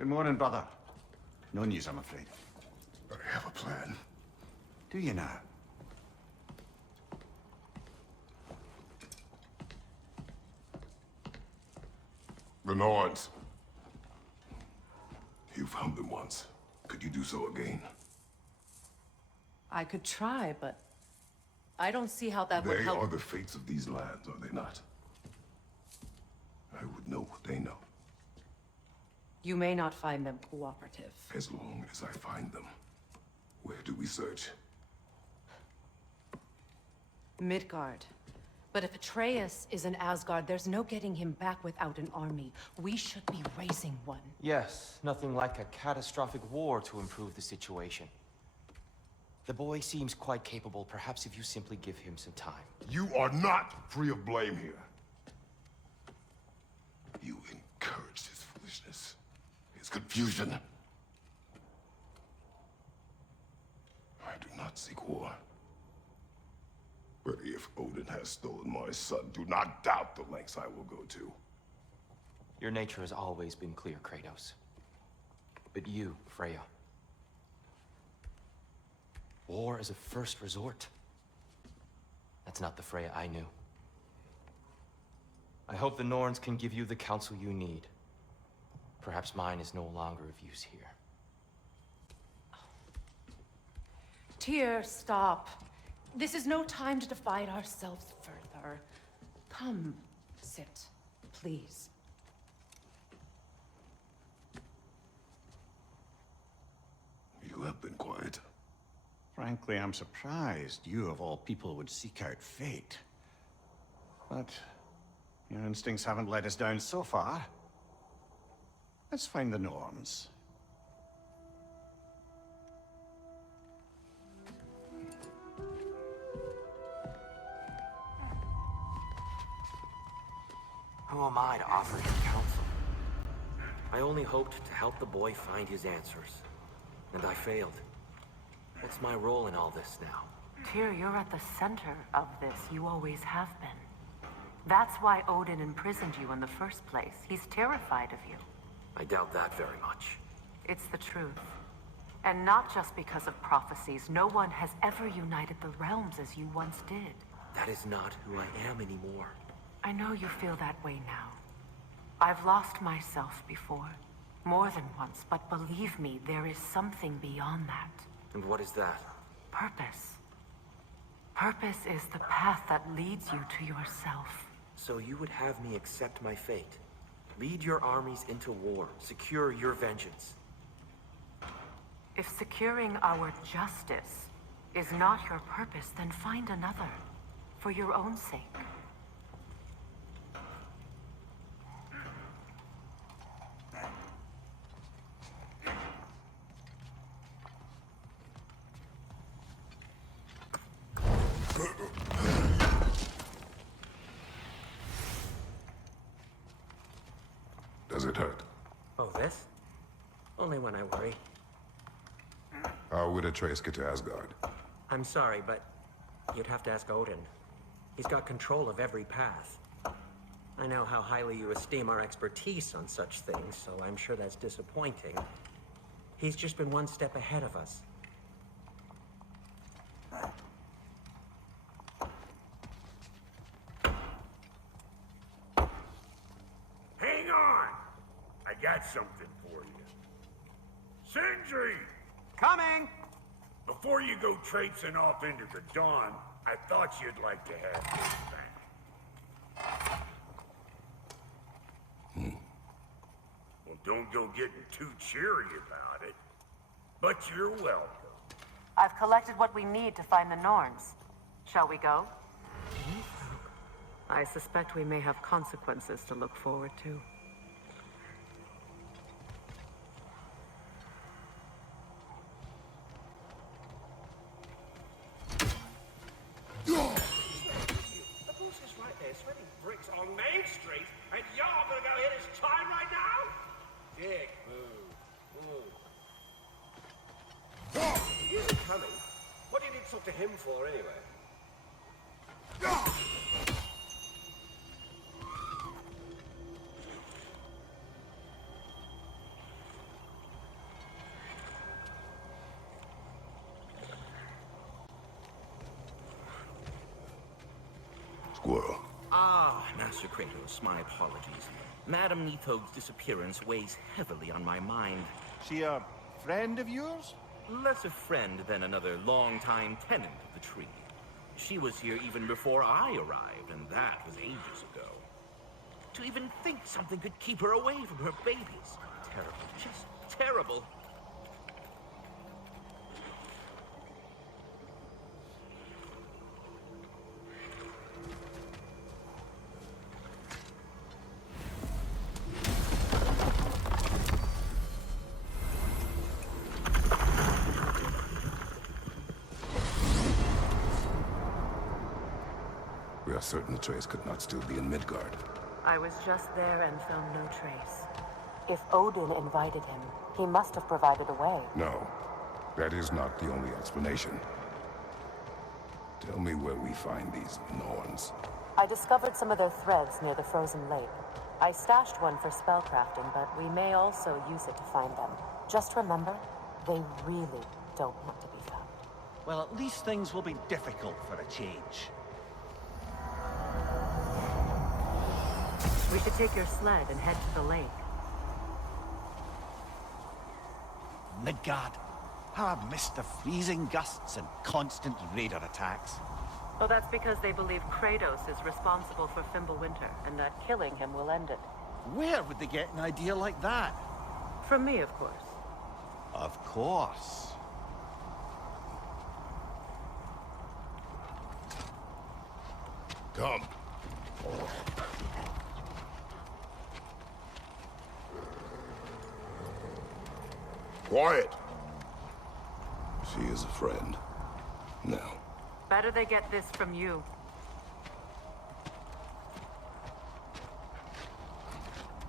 Good morning, brother. No news, I'm afraid. I have a plan. Do you now? The Nords. You found them once. Could you do so again? I could try, but I don't see how that would help. They are the fates of these lands, are they not? I would know what they know. You may not find them cooperative. As long as I find them. Where do we search? Midgard. But if Atreus is in Asgard, there's no getting him back without an army. We should be raising one. Yes, nothing like a catastrophic war to improve the situation. The boy seems quite capable. Perhaps if you simply give him some time. You are not free of blame here. You encouraged his foolishness, his confusion. I do not seek war. But if Odin has stolen my son, do not doubt the lengths I will go to. Your nature has always been clear, Kratos. But you, Freya. War is a first resort. That's not the Freya I knew. I hope the Norns can give you the counsel you need. Perhaps mine is no longer of use here. Tyr, stop. This is no time to divide ourselves further. Come, sit, please. You have been quiet. Frankly, I'm surprised you, of all people, would seek out fate. But your instincts haven't let us down so far. Let's find the Norns. Who am I to offer him counsel? I only hoped to help the boy find his answers. And I failed. What's my role in all this now? Tyr, you're at the center of this. You always have been. That's why Odin imprisoned you in the first place. He's terrified of you. I doubt that very much. It's the truth. And not just because of prophecies. No one has ever united the realms as you once did. That is not who I am anymore. I know you feel that way now. I've lost myself before. More than once, but believe me, there is something beyond that. And what is that? Purpose. Purpose is the path that leads you to yourself. So you would have me accept my fate? Lead your armies into war, secure your vengeance. If securing our justice is not your purpose, then find another. For your own sake. Does it hurt? Oh, this? Only when I worry. How would Atreus get to Asgard? I'm sorry, but you'd have to ask Odin. He's got control of every path. I know how highly you esteem our expertise on such things, so I'm sure that's disappointing. He's just been one step ahead of us. Hang on! I got something for you. Sindri! Coming! Before you go traipsing off into the dawn, I thought you'd like to have this back. Well, don't go getting too cheery about it. But you're welcome. I've collected what we need to find the Norns. Shall we go? I suspect we may have consequences to look forward to. The boss is right there, sweating bricks on Main Street, and y'all gonna go hit his time right now? Dick move. He isn't coming. What do you need to talk to him for, anyway? Squirrel. Ah, Master Kratos, my apologies. Madame Nithog's disappearance weighs heavily on my mind. She a friend of yours? Less a friend than another longtime tenant of the tree. She was here even before I arrived, and that was ages ago. To even think something could keep her away from her babies. Terrible, just terrible. We are certain Atreus could not still be in Midgard. I was just there and found no trace. If Odin invited him, he must have provided a way. No, that is not the only explanation. Tell me where we find these Norns. I discovered some of their threads near the frozen lake. I stashed one for spellcrafting, but we may also use it to find them. Just remember, they really don't want to be found. Well, at least things will be difficult for a change. We should take your sled and head to the lake. Midgard. How I've missed the freezing gusts and constant raider attacks. Well, that's because they believe Kratos is responsible for Fimbulwinter, and that killing him will end it. Where would they get an idea like that? From me, of course. Of course. Come. Quiet! She is a friend. Now. Better they get this from you.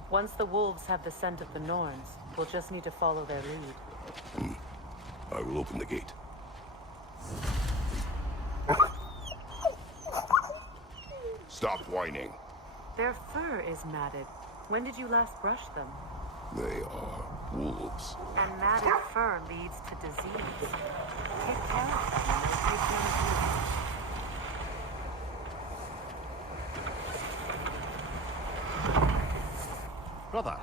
Once the wolves have the scent of the Norns, we'll just need to follow their lead. I will open the gate. Stop whining. Their fur is matted. When did you last brush them? They are wolves. And matted fur leads to disease. Take care of them and they'll take care of you. Brother,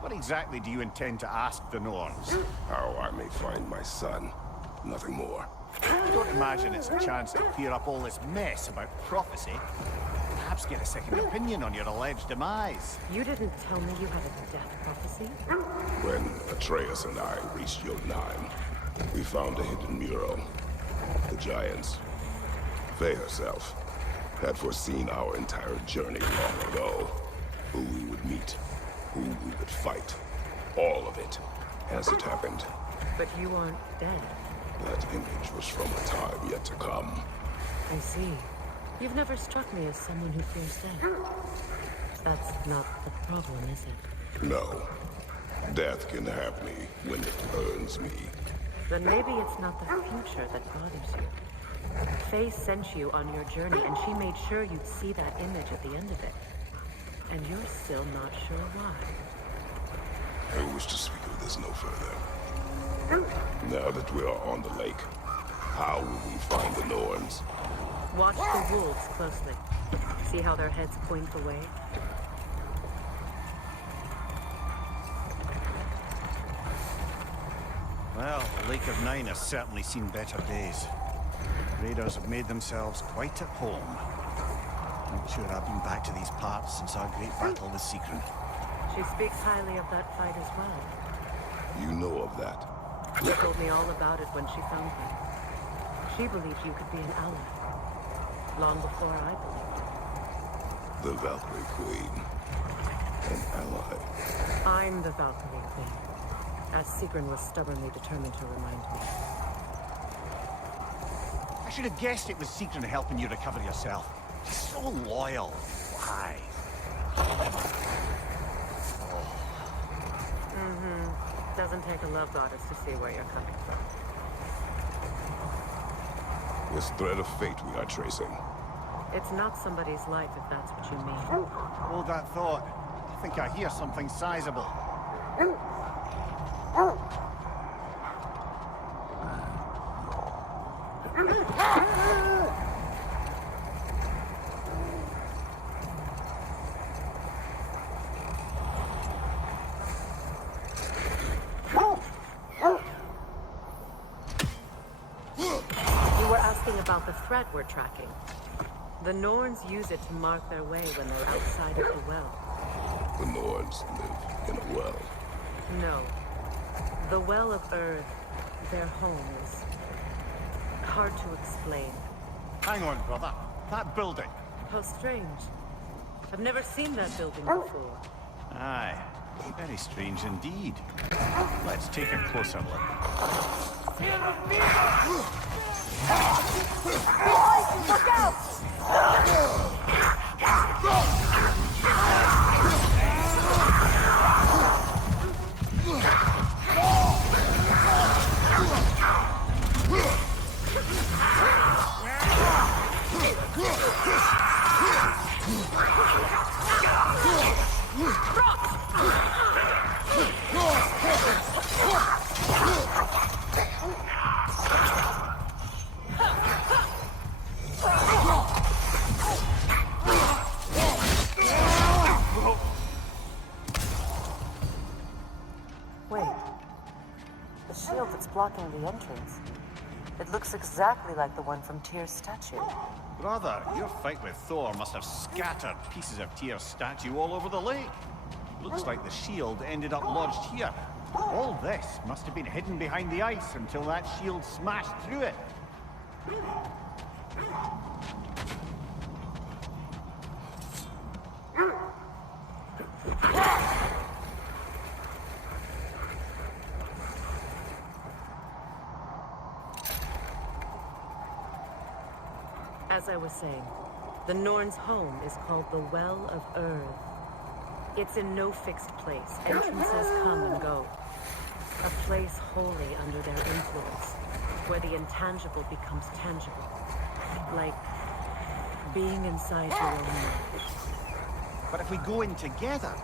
what exactly do you intend to ask the Norns? How I may find my son. Nothing more. I don't imagine it's a chance to clear up all this mess about prophecy. Perhaps get a second opinion on your alleged demise. You didn't tell me you had a death prophecy? When Atreus and I reached Jotunheim, we found a hidden mural. The giants, Faye herself, had foreseen our entire journey long ago. Who we would meet, who we would fight. All of it, as it happened. But you aren't dead. That image was from a time yet to come. I see. You've never struck me as someone who fears death. That's not the problem, is it? No. Death can have me when it earns me. Then maybe it's not the future that bothers you. Faye sent you on your journey, and she made sure you'd see that image at the end of it. And you're still not sure why. I wish to speak of this no further. Now that we are on the lake, how will we find the Norns? Watch the wolves closely. See how their heads point away? Well, the Lake of Nine has certainly seen better days. Raiders have made themselves quite at home. Not sure I've been back to these parts since our great battle with Sigrun. She speaks highly of that fight as well. You know of that. She told me all about it when she found me. She believed you could be an ally. Long before I believed it. The Valkyrie Queen. An ally. I'm the Valkyrie Queen, as Sigrun was stubbornly determined to remind me. I should have guessed it was Sigrun helping you recover yourself. She's so loyal. Why? Doesn't take a love goddess to see where you're coming from. This thread of fate we are tracing. It's not somebody's life, if that's what you mean. Hold that thought. I think I hear something sizable. About the threat we're tracking. The Norns use it to mark their way when they're outside of the well. The Norns live in a well. No. The Well of Earth, their home, is hard to explain. Hang on, brother. That building. How strange. I've never seen that building before. Aye. Very strange indeed. Let's take a closer look. Look out! Wait. The shield that's blocking the entrance. It looks exactly like the one from Tyr's statue. Brother, your fight with Thor must have scattered pieces of Tyr's statue all over the lake. Looks like the shield ended up lodged here. All this must have been hidden behind the ice until that shield smashed through it. As I was saying, the Norn's home is called the Well of Earth. It's in no fixed place. Entrances come and go. A place wholly under their influence, where the intangible becomes tangible. Like being inside your own mind. But if we go in together,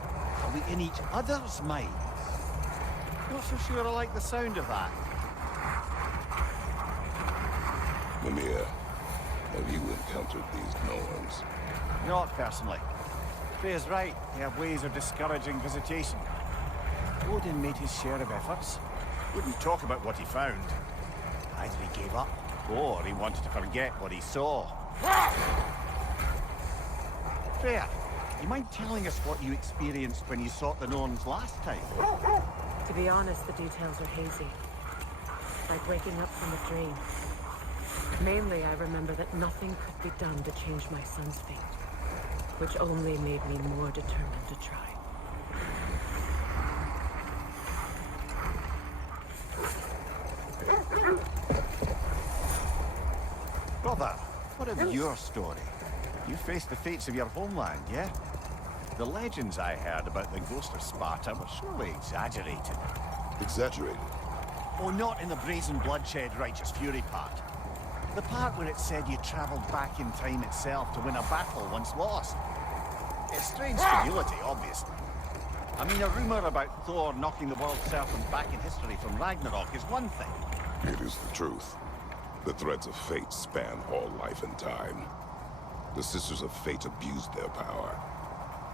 are we in each other's minds? Not so sure I like the sound of that. Mimir, have you encountered these Norns? Not personally. Freya's right. They have ways of discouraging visitation. Odin made his share of efforts. Wouldn't talk about what he found. Either he gave up, or he wanted to forget what he saw. Freya, you mind telling us what you experienced when you sought the Norns last time? To be honest, the details are hazy. Like waking up from a dream. Mainly, I remember that nothing could be done to change my son's fate, which only made me more determined to try. Brother, what of your story? You faced the fates of your homeland, yeah? The legends I heard about the ghost of Sparta were surely exaggerated. Exaggerated? Oh, not in the brazen bloodshed righteous fury part. The part where it said you travelled back in time itself to win a battle once lost. It's strange credulity, obviously. I mean, a rumour about Thor knocking the world serpent back in history from Ragnarok is one thing. It is the truth. The threads of fate span all life and time. The Sisters of Fate abused their power.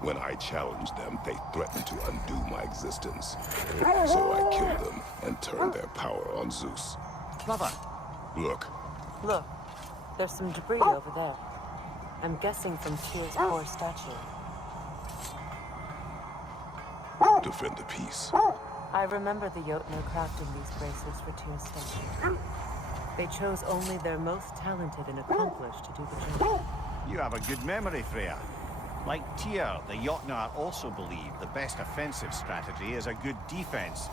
When I challenged them, they threatened to undo my existence. So I killed them and turned their power on Zeus. Brother. Look. Look, there's some debris over there. I'm guessing from Tyr's poor statue. Defend the peace. I remember the Jotnar crafting these bracers for Tyr's statue. They chose only their most talented and accomplished to do the job. You have a good memory, Freya. Like Tyr, the Jotnar also believe the best offensive strategy is a good defense.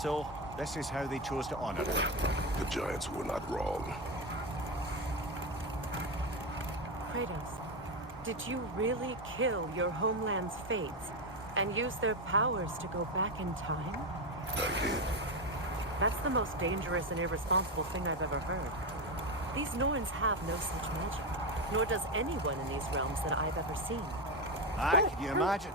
So, this is how they chose to honor it. The Giants were not wrong. Kratos, did you really kill your homeland's fates and use their powers to go back in time? I did. That's the most dangerous and irresponsible thing I've ever heard. These Norns have no such magic, nor does anyone in these realms that I've ever seen. Ah, can you imagine?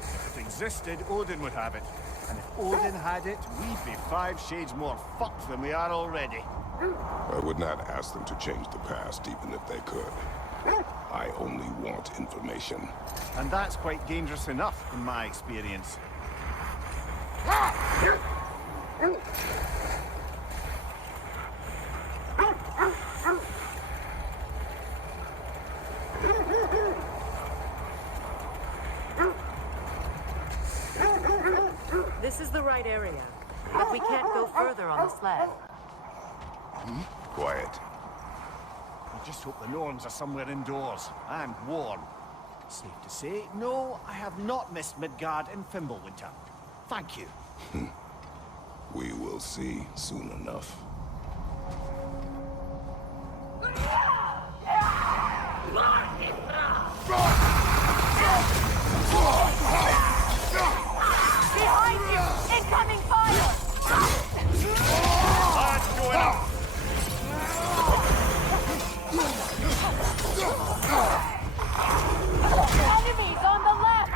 If it existed, Odin would have it. And if Odin had it, we'd be 5 shades more fucked than we are already. I would not ask them to change the past, even if they could. I only want information. And that's quite dangerous enough, in my experience. right area, but we can't go further on the sled. Quiet. I just hope the Norns are somewhere indoors, and warm. Safe to say, no, I have not missed Midgard in Fimbulwinter. Thank you. We will see soon enough. Behind you! Incoming fire! That's going up! Enemies on the left!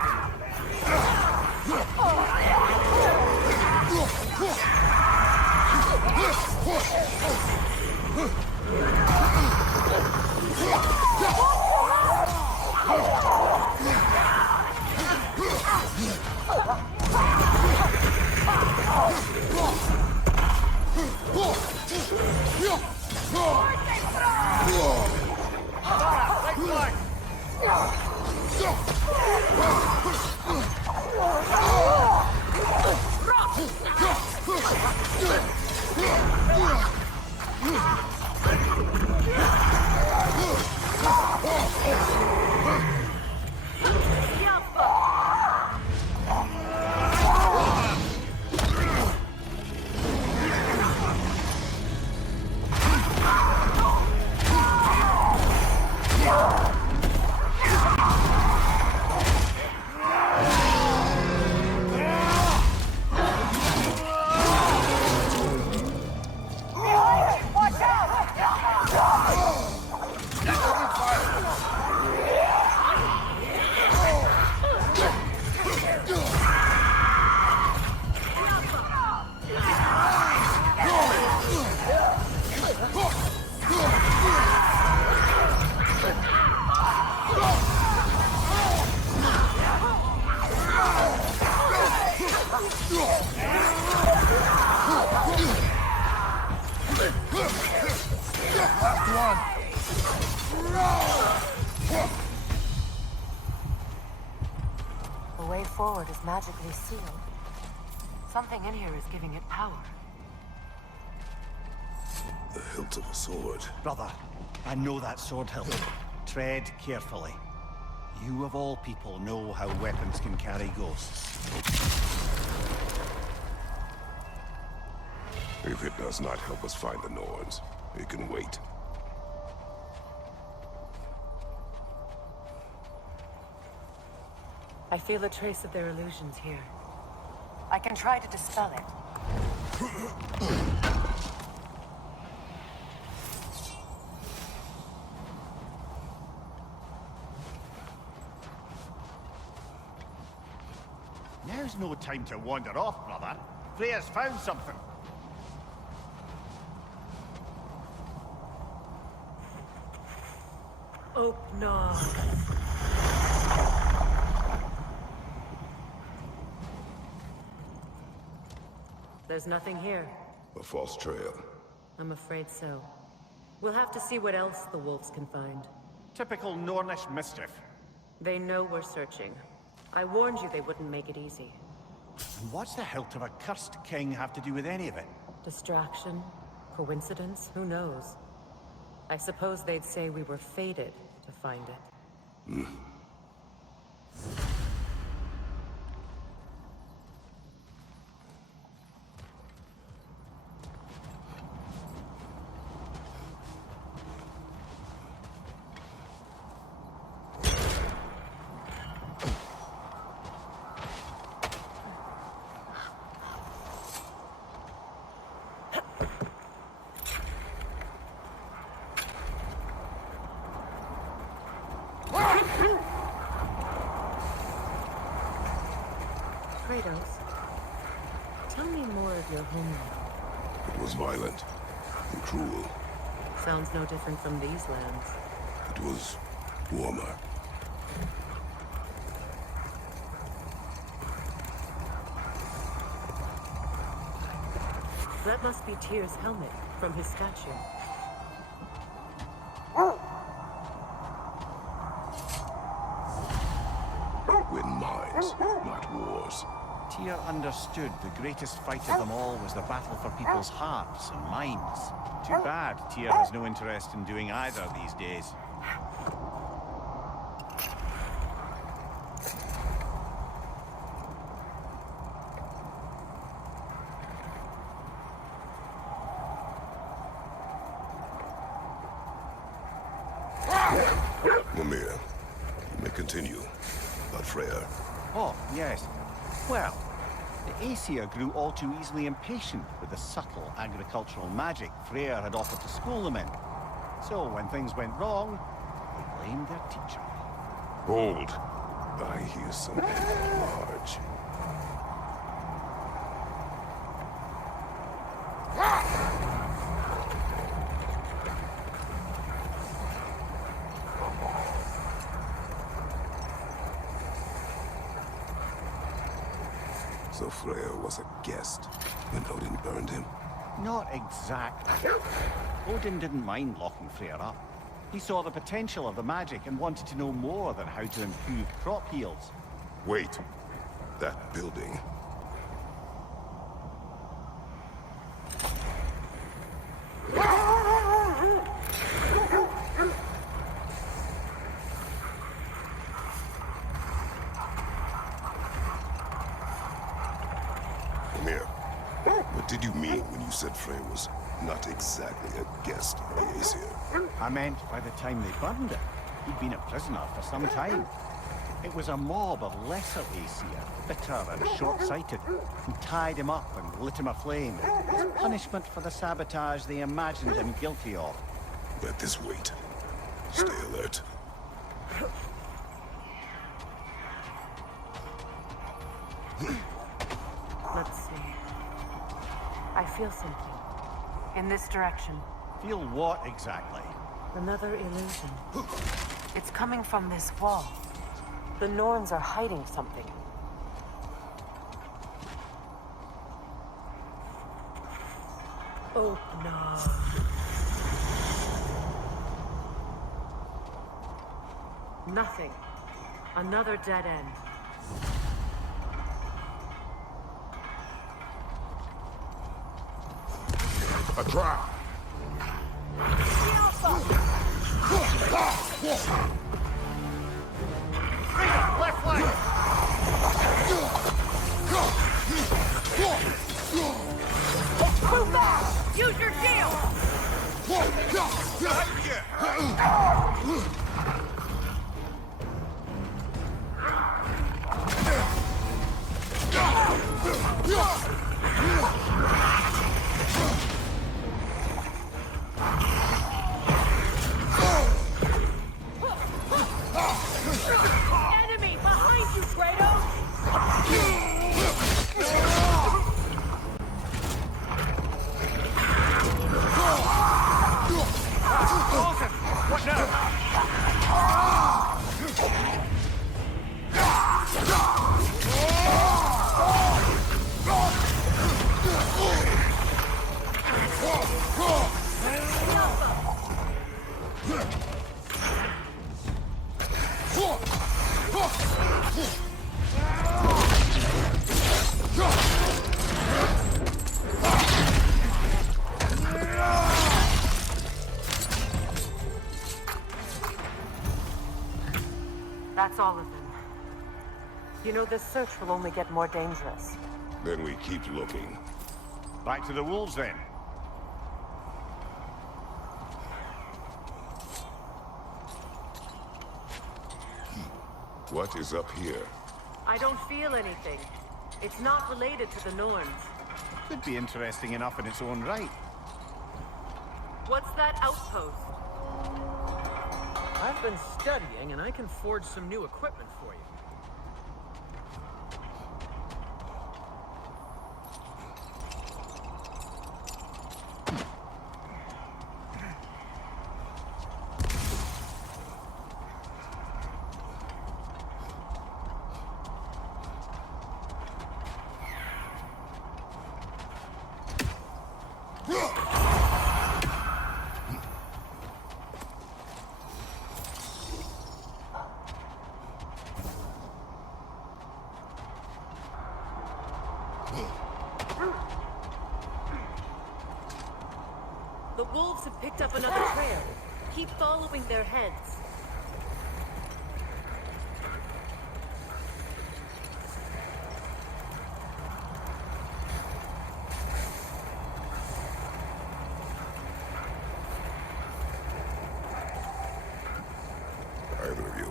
The way forward is magically sealed. Something in here is giving it power. The hilt of a sword. Brother, I know that sword hilt. Tread carefully. You of all people know how weapons can carry ghosts. If it does not help us find the Norns, it can wait. I feel a trace of their illusions here. I can try to dispel it. Now's no time to wander off, brother. Freya's found something. No. There's nothing here. A false trail. I'm afraid so. We'll have to see what else the wolves can find. Typical Nornish mischief. They know we're searching. I warned you they wouldn't make it easy. And what's the hilt of a cursed king have to do with any of it? Distraction? Coincidence? Who knows? I suppose they'd say we were fated to find it. Kratos, tell me more of your homeland. It was violent and cruel. Sounds no different from these lands. It was warmer. That must be Tyr's helmet from his statue. Win mines, not wars. Tyr understood the greatest fight of them all was the battle for people's hearts and minds. Too bad Tyr has no interest in doing either these days. Mimir, you may continue. About Freya. Oh, yes. Well, the Aesir grew all too easily impatient with the subtle agricultural magic Freyr had offered to school them in. So when things went wrong, they blamed their teacher. Hold. I hear something large. So Freya was a guest when Odin burned him? Not exactly. Odin didn't mind locking Freyr up. He saw the potential of the magic and wanted to know more than how to improve crop yields. Wait. That building. Mimir, what did you mean when you said Freya was not exactly a guest of the Aesir? I meant by the time they burned it, he'd been a prisoner for some time. It was a mob of lesser Aesir, bitter and short-sighted, who tied him up and lit him aflame as punishment for the sabotage they imagined him guilty of. Let this wait. Stay alert. Let's see. I feel something. In this direction. Feel what exactly? Another illusion. It's coming from this wall. The Norns are hiding something. Oh, no. Nothing. Another dead end. A trap! Left flank! Move back! Use your shield! Enemy behind you, Kratos! What now? That's all of them. You know, this search will only get more dangerous. Then we keep looking. Back to the wolves then. What is up here? I don't feel anything. It's not related to the Norns. Could be interesting enough in its own right. What's that outpost? I've been studying, and I can forge some new equipment for you. wolves have picked up another trail. Keep following their heads. Either of you,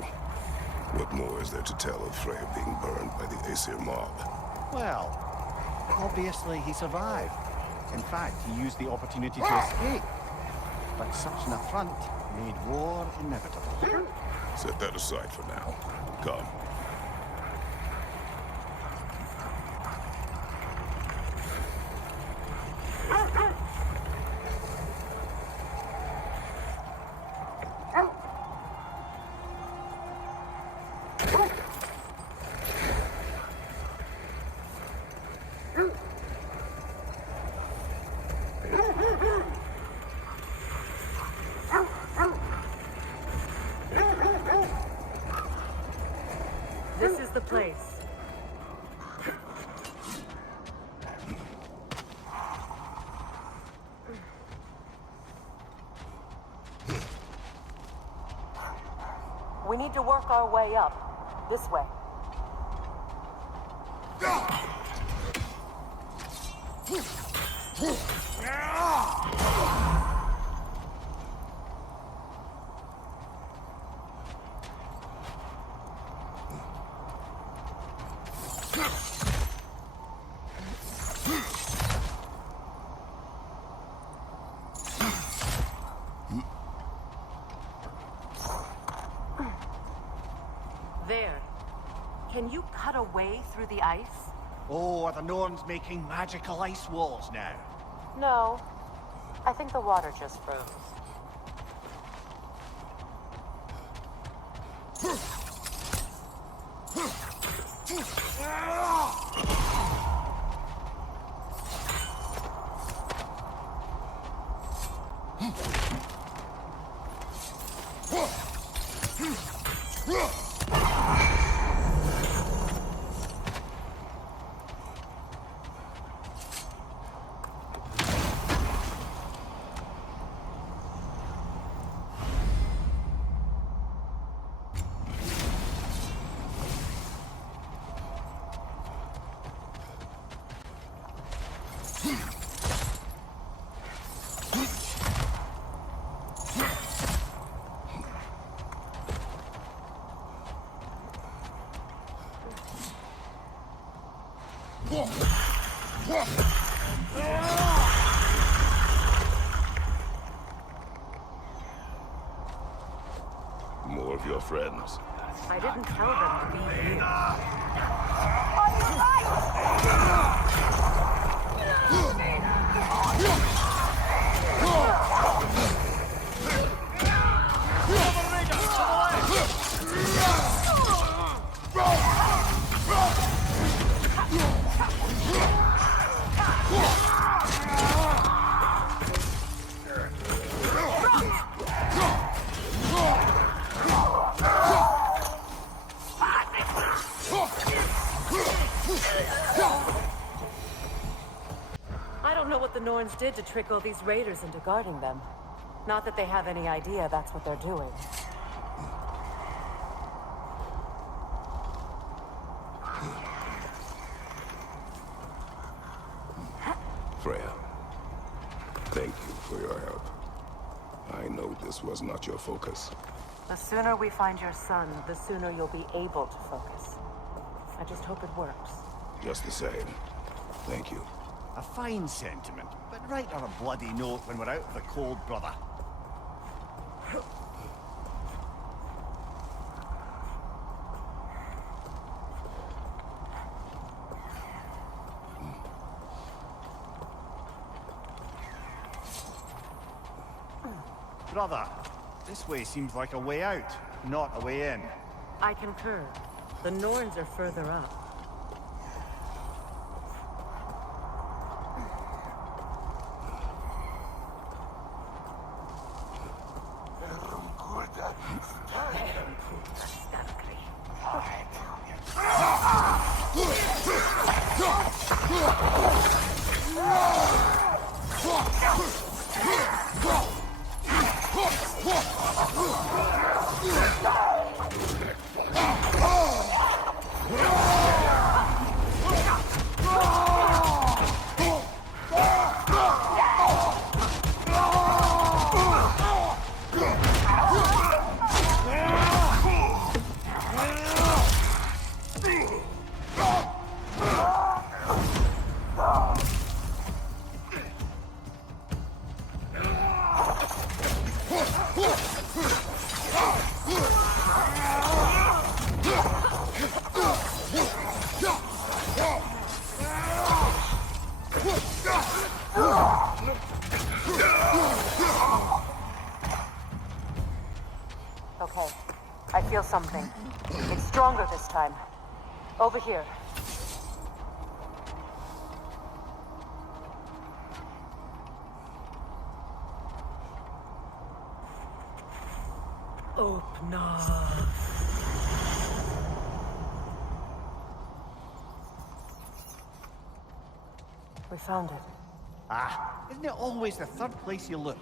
what more is there to tell of Freya being burned by the Aesir mob? Well, obviously he survived. In fact, he used the opportunity to escape. But such an affront made war inevitable. Set that aside for now. Come. This is the place. We need to work our way up. This way. There. Can you cut a way through the ice? Oh, are the Norns making magical ice walls now? No. I think the water just froze. More of your friends. I didn't tell them to be here. I don't know what the Norns did to trick all these raiders into guarding them. Not that they have any idea that's what they're doing. Freya, thank you for your help. I know this was not your focus. The sooner we find your son, the sooner you'll be able to focus. I just hope it works. Just the same. Thank you. A fine sentiment, but write her a bloody note when we're out of the cold, brother. Brother, this way seems like a way out, not a way in. I concur. The Norns are further up. Okay, I feel something. It's stronger this time. Over here. Open up. We found it. Ah, isn't it always the third place you look?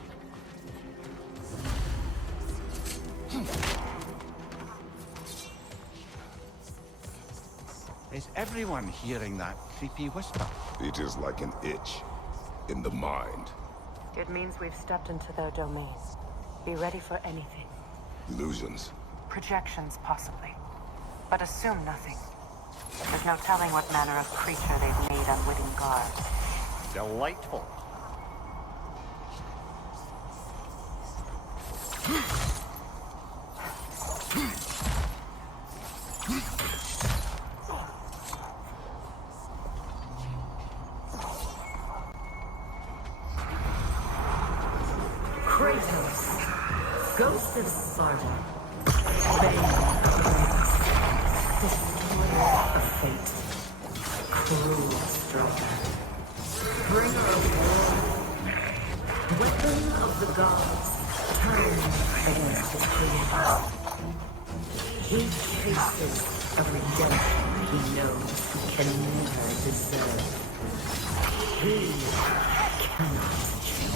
Is everyone hearing that creepy whisper? It is like an itch in the mind. It means we've stepped into their domain. Be ready for anything. Illusions. Projections, possibly. But assume nothing. There's no telling what manner of creature they've made unwitting guards. Delightful. Kratos, ghost of Sparta, bane of Greece, destroyer of fate, cruel striker, bringer of war, weapon of the gods, turned against his creators. He chases a redemption he knows he can never deserve. He cannot change.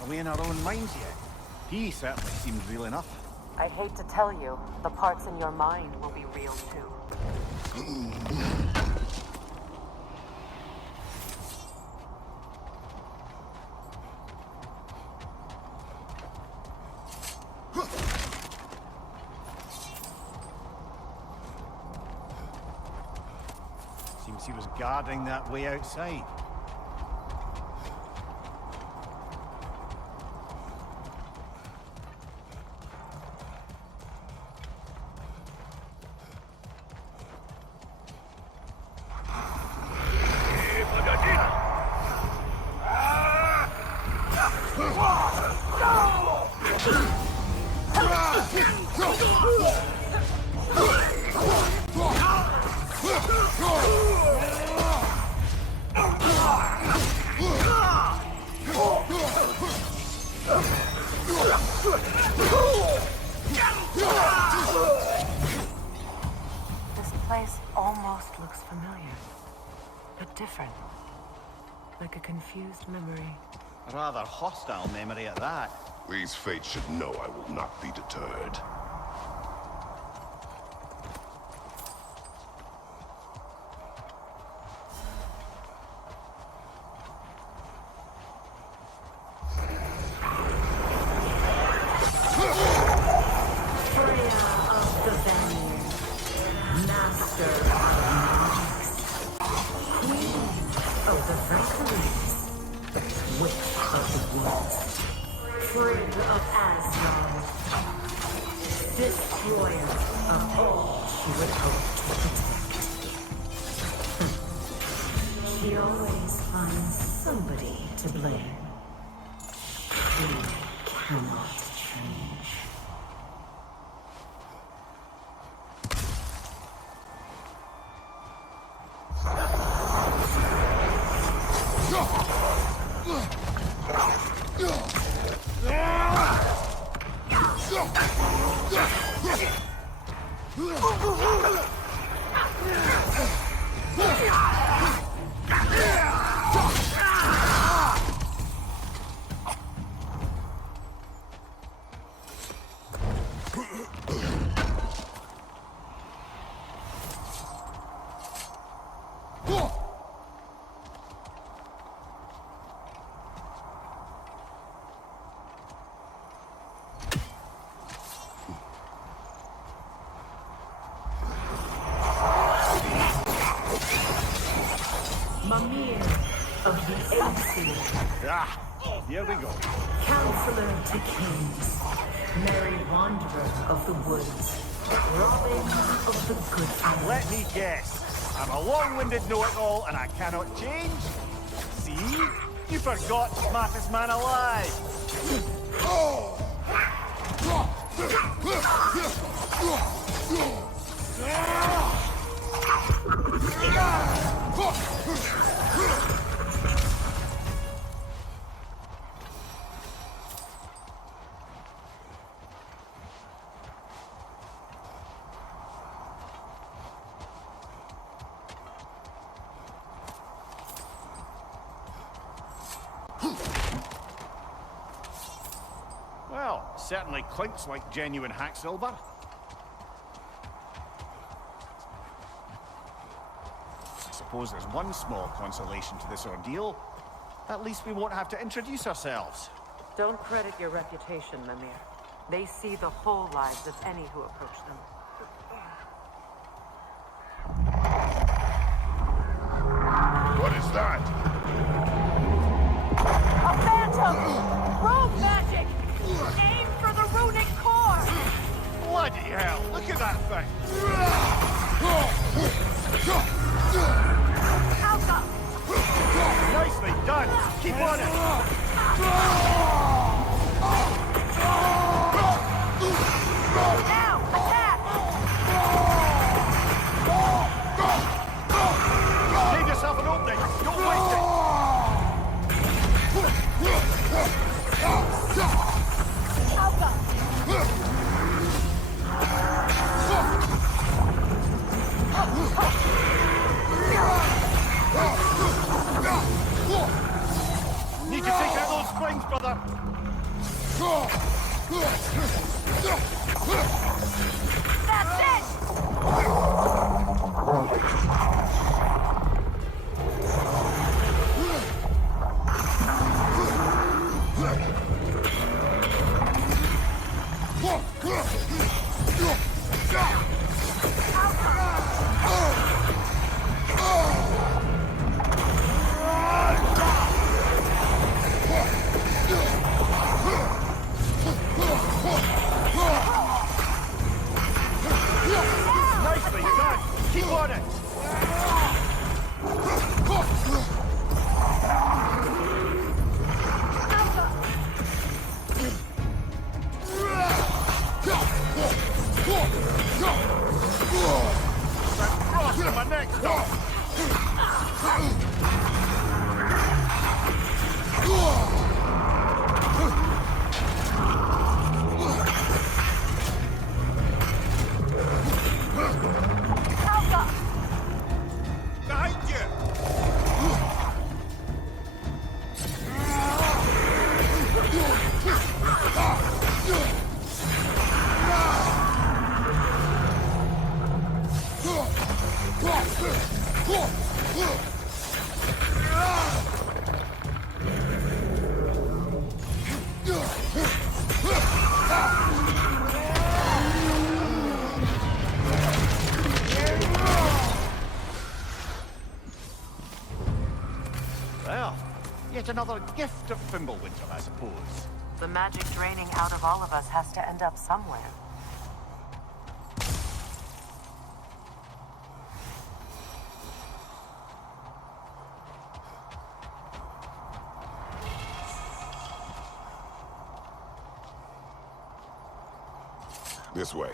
Are we in our own minds yet? He certainly seems real enough. I hate to tell you, the parts in your mind will be real too. Seems he was guarding that way outside. This place almost looks familiar, but different. Like a confused memory. A rather hostile memory at that. These fates should know I will not be deterred. Of Asgard, destroyer of all she would hope to protect. She always finds somebody to blame. She cannot change. Ah, here we go. Counselor to kings, merry wanderer of the woods, robin of the good And let me guess. I'm a long-winded know-it-all and I cannot change? See? You forgot smartest man alive. Well, certainly clinks like genuine hack silver. I suppose there's one small consolation to this ordeal. At least we won't have to introduce ourselves. Don't credit your reputation, Mimir. They see the whole lives of any who approach them. What is that? A phantom! Rogue magic! Aim for the runic core! Bloody hell, look at that thing! Alpha! Nicely done! Keep on it! Now, attack! Save yourself an opening! Don't waste it! Need to take out those springs, brother! That's it! Nicely done! Keep on it! Cross to my neck, dog! Behind you! Well, yet another gift of Fimbulwinter, I suppose. The magic draining out of all of us has to end up somewhere. This way.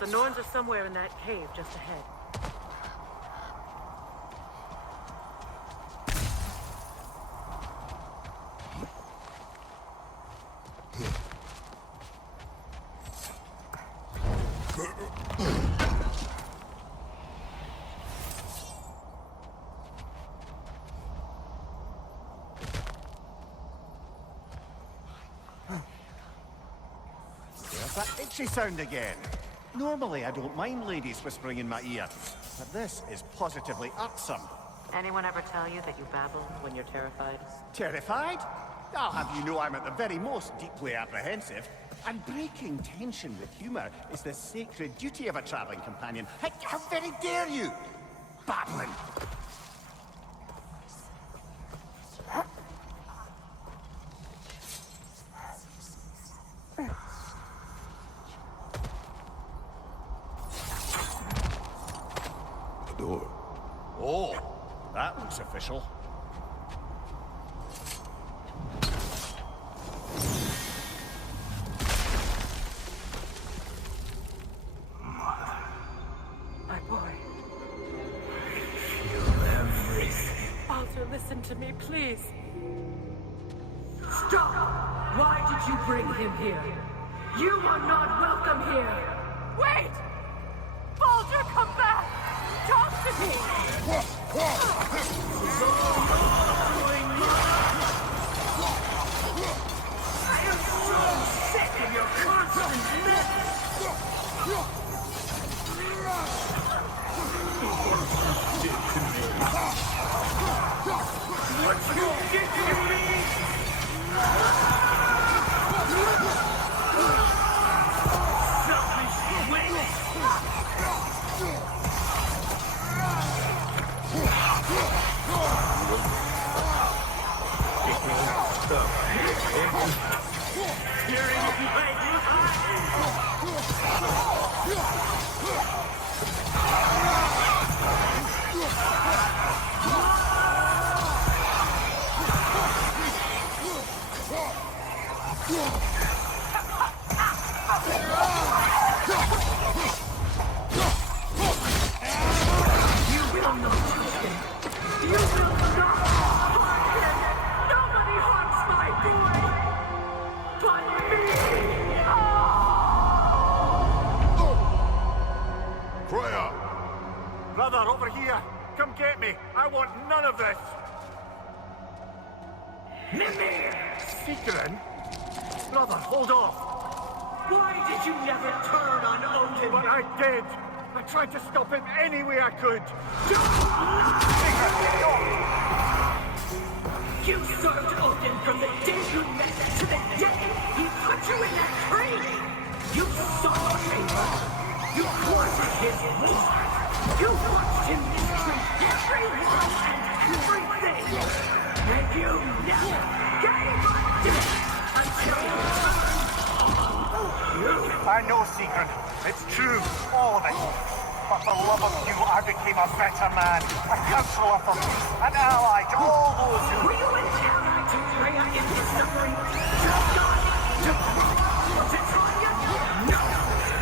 The Norns are somewhere in that cave just ahead. There's that itchy sound again. Normally, I don't mind ladies whispering in my ear, but this is positively irksome. Anyone ever tell you that you babble when you're terrified? Terrified? I'll have you know I'm at the very most deeply apprehensive. And breaking tension with humour is the sacred duty of a travelling companion. How very dare you! Babbling! Oh, that looks official. My boy. Feel everything. Baldur, listen to me, please. Stop! Why did you bring him here? You are not welcome here! Wait! Baldur, come back! Talk to me! I am so sick of your constant mess! What you did to me! Selfish waste! Brother, over here! Come get me! I want none of this! Secret? Brother, hold off! Why did you never turn on Odin? But I did! I tried to stop him any way I could! You served Odin from the day you met to the day he put you in that tree! You saw him! You wanted his blood! You watched him mistreat everyone and everything! And you never gave a damn until you turned! I know, Secret. It's true, all of it. But for love of you, I became a better man, a counselor for peace, an ally to all those who... Were you an ally to Freya in his suffering? To God? To Troya? No!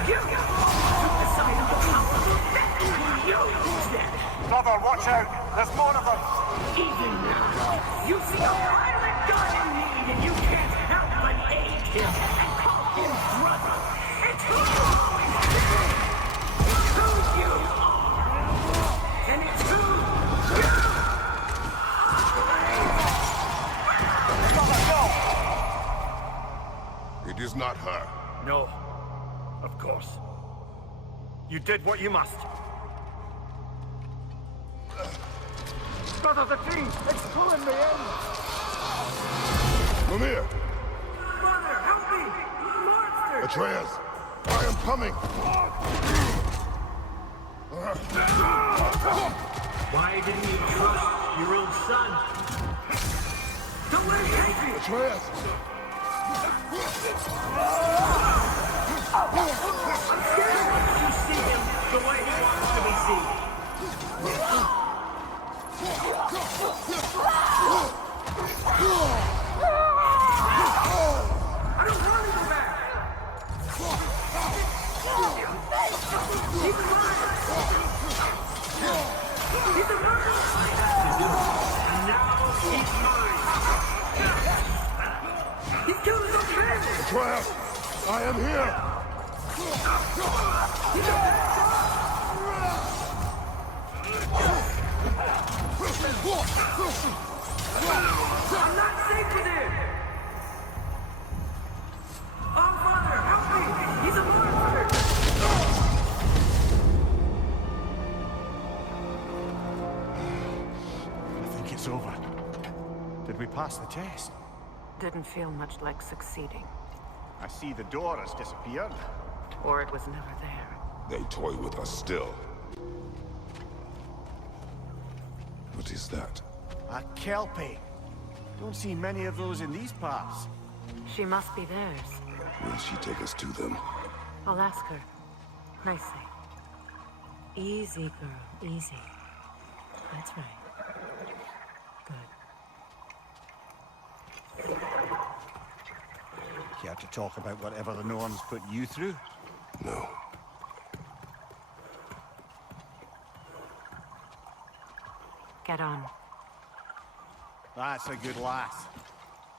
You took the side of the power. Then you used it! Brother, watch out! There's more of them! Even now, you see a violent god in need and you can't help but aid him and call him brother. It's who you always been! It's who you are! And it's who you Brother, no! It is not her. No. Of course. You did what you must. Brother, the tree! It's pulling me in! Mimir! Brother, help me! Monster! Atreus! I am coming! Why didn't you trust your own son? Don't let him take you! Atreus! I'm scared you see him the way he wants to be seen. I don't want to go back! He's alive! He's alive! And now he's mine! He's killing his own family! Atreus! I am here! I'm not safe with him! Oh, Father, help me! He's a monster! I think it's over. Did we pass the test? Didn't feel much like succeeding. I see the door has disappeared. Or it was never there. They toy with us still. What is that? A Kelpie. Don't see many of those in these parts. She must be theirs. Will she take us to them? I'll ask her. Nicely. Easy, girl. Easy. That's right. Good. Care to talk about whatever the Norns put you through? No. Get on. That's a good lass.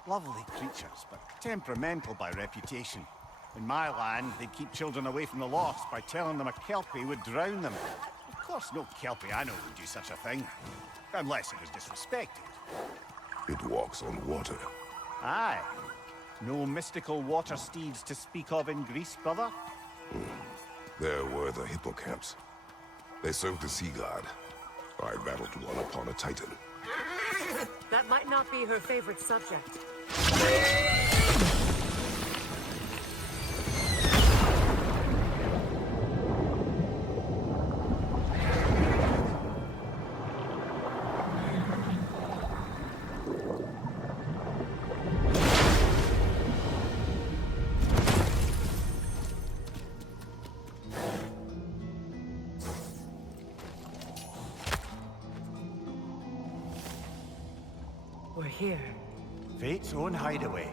Lovely creatures, but temperamental by reputation. In my land, they'd keep children away from the lost by telling them a Kelpie would drown them. Of course, no Kelpie I know would do such a thing. Unless it was disrespected. It walks on water. Aye. No mystical water steeds to speak of in Greece, brother? There were the hippocamps. They served the sea god. I battled one upon a titan. That might not be her favorite subject. We're here. Fate's own hideaway.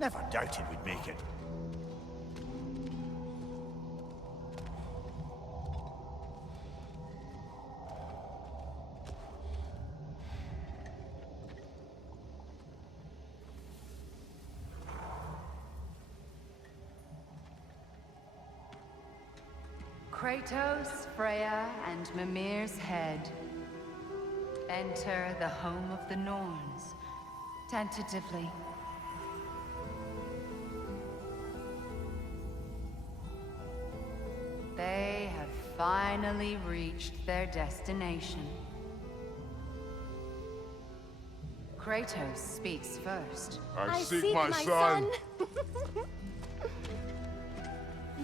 Never doubted we'd make it. Kratos, Freya, and Mimir's head. Enter the home of the Norns, tentatively. They have finally reached their destination. Kratos speaks first. I seek my son.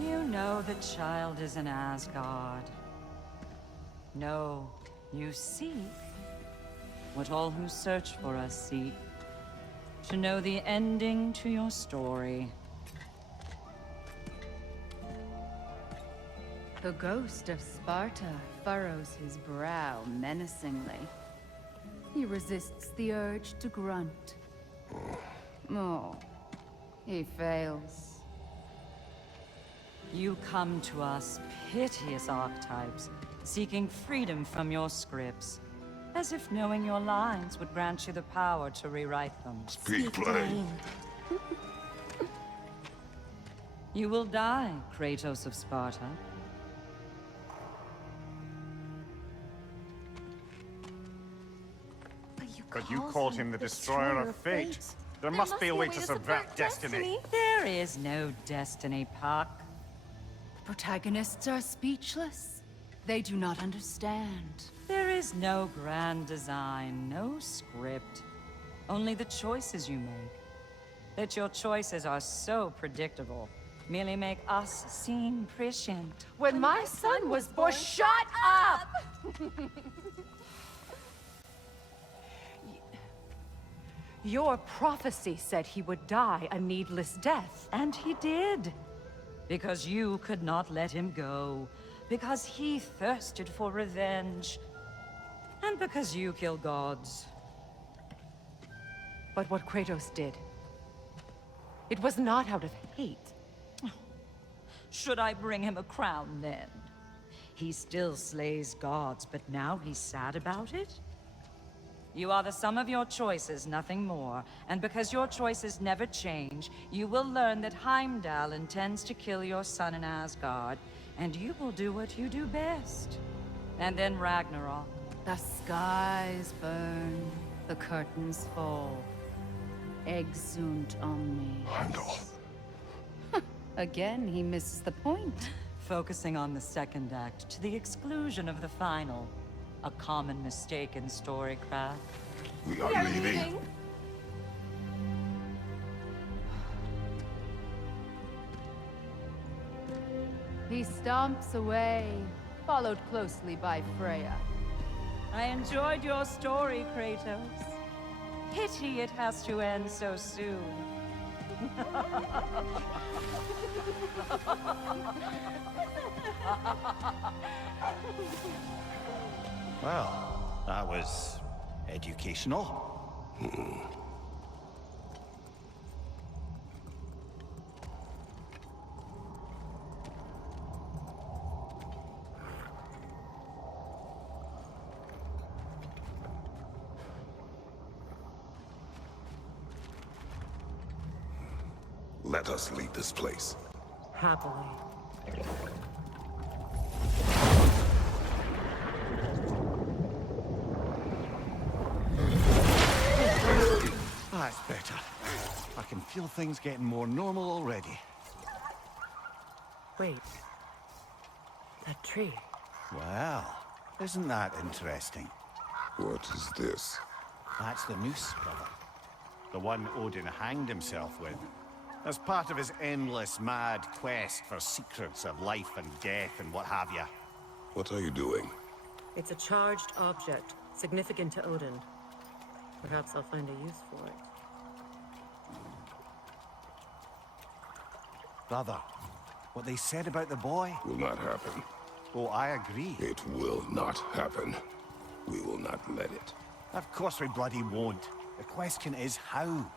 You know the child is in Asgard. No, you seek what all who search for us seek. To know the ending to your story. The ghost of Sparta furrows his brow menacingly. He resists the urge to grunt. Oh, he fails. You come to us, piteous archetypes, seeking freedom from your scripts. As if knowing your lines would grant you the power to rewrite them. Speak plain. You will die, Kratos of Sparta. But you called him the destroyer of fate. There must be a way to subvert destiny. There is no destiny, Puck. The protagonists are speechless. They do not understand. There is no grand design, no script. Only the choices you make. That your choices are so predictable merely make us seem prescient. When my son was born, shut up! Your prophecy said he would die a needless death. And he did. Because you could not let him go. Because he thirsted for revenge. And because you kill gods. But what Kratos did, it was not out of hate. Should I bring him a crown then? He still slays gods, but now he's sad about it? You are the sum of your choices, nothing more. And because your choices never change, you will learn that Heimdall intends to kill your son in Asgard, and you will do what you do best. And then Ragnarok. The skies burn, the curtains fall. Exunt omnes. Heimdall. Again, he misses the point. Focusing on the second act to the exclusion of the final. A common mistake in storycraft. We are leaving. He stomps away, followed closely by Freya. I enjoyed your story, Kratos. Pity it has to end so soon. Well, That was educational. Let us leave this place. Happily. That's better. I can feel things getting more normal already. Wait. That tree. Well, isn't that interesting? What is this? That's the noose, brother. The one Odin hanged himself with. As part of his endless, mad quest for secrets of life and death and what have you. What are you doing? It's a charged object, significant to Odin. Perhaps I'll find a use for it. Brother, what they said about the boy? Will not happen. Oh, I agree. It will not happen. We will not let it. Of course we bloody won't. The question is how.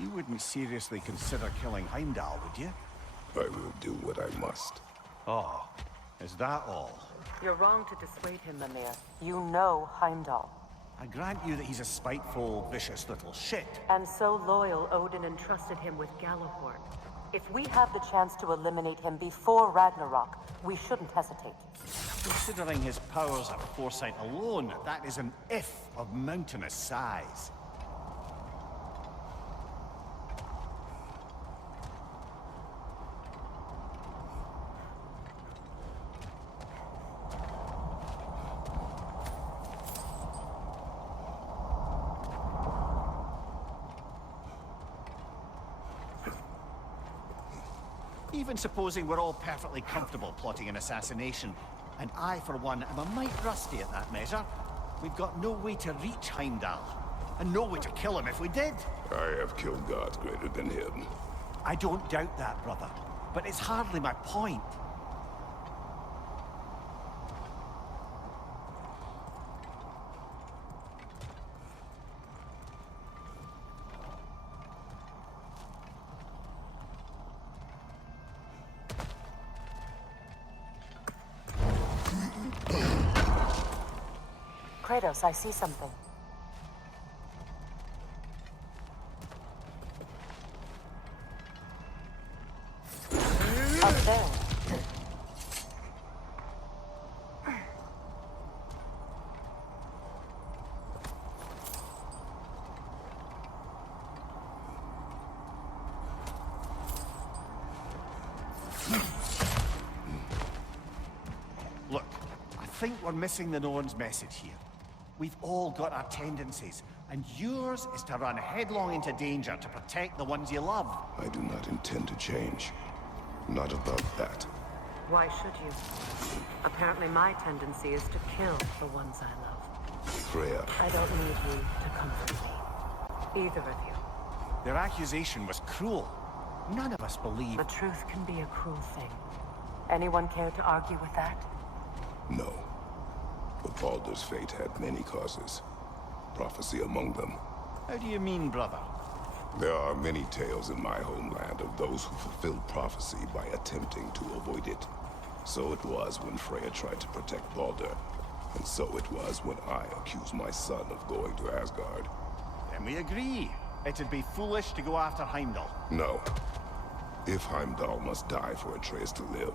You wouldn't seriously consider killing Heimdall, would you? I will do what I must. Oh, is that all? You're wrong to dissuade him, Mimir. You know Heimdall. I grant you that he's a spiteful, vicious little shit. And so loyal, Odin entrusted him with Galahorn. If we have the chance to eliminate him before Ragnarok, we shouldn't hesitate. Considering his powers of foresight alone, that is an if of mountainous size. Even supposing we're all perfectly comfortable plotting an assassination, and I, for one, am a mite rusty at that measure, we've got no way to reach Heimdall, and no way to kill him if we did. I have killed gods greater than him. I don't doubt that, brother, but it's hardly my point. Kratos, I see something. Up there. Look, I think we're missing the Norn's message here. We've all got our tendencies, and yours is to run headlong into danger to protect the ones you love. I do not intend to change. Not about that. Why should you? Apparently my tendency is to kill the ones I love. Freya, I don't need you to comfort me. Either of you. Their accusation was cruel. None of us believe. The truth can be a cruel thing. Anyone care to argue with that? no. But Baldur's fate had many causes. Prophecy among them. How do you mean, brother? There are many tales in my homeland of those who fulfilled prophecy by attempting to avoid it. So it was when Freya tried to protect Baldur. And so it was when I accused my son of going to Asgard. Then we agree. It'd be foolish to go after Heimdall. No. If Heimdall must die for Atreus to live,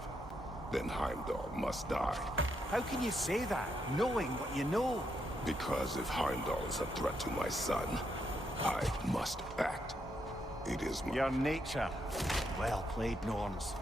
then Heimdall must die. How can you say that, knowing what you know? Because if Heimdall is a threat to my son, I must act. It is my... Your nature. Well played, Norns.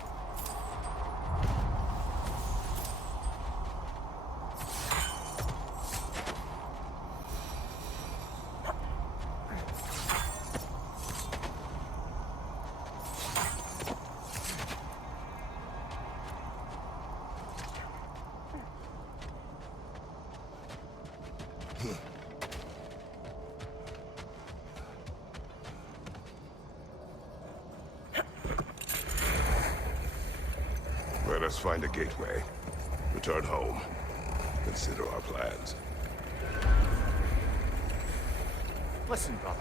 Let us find a gateway. Return home. Consider our plans. Listen, brother.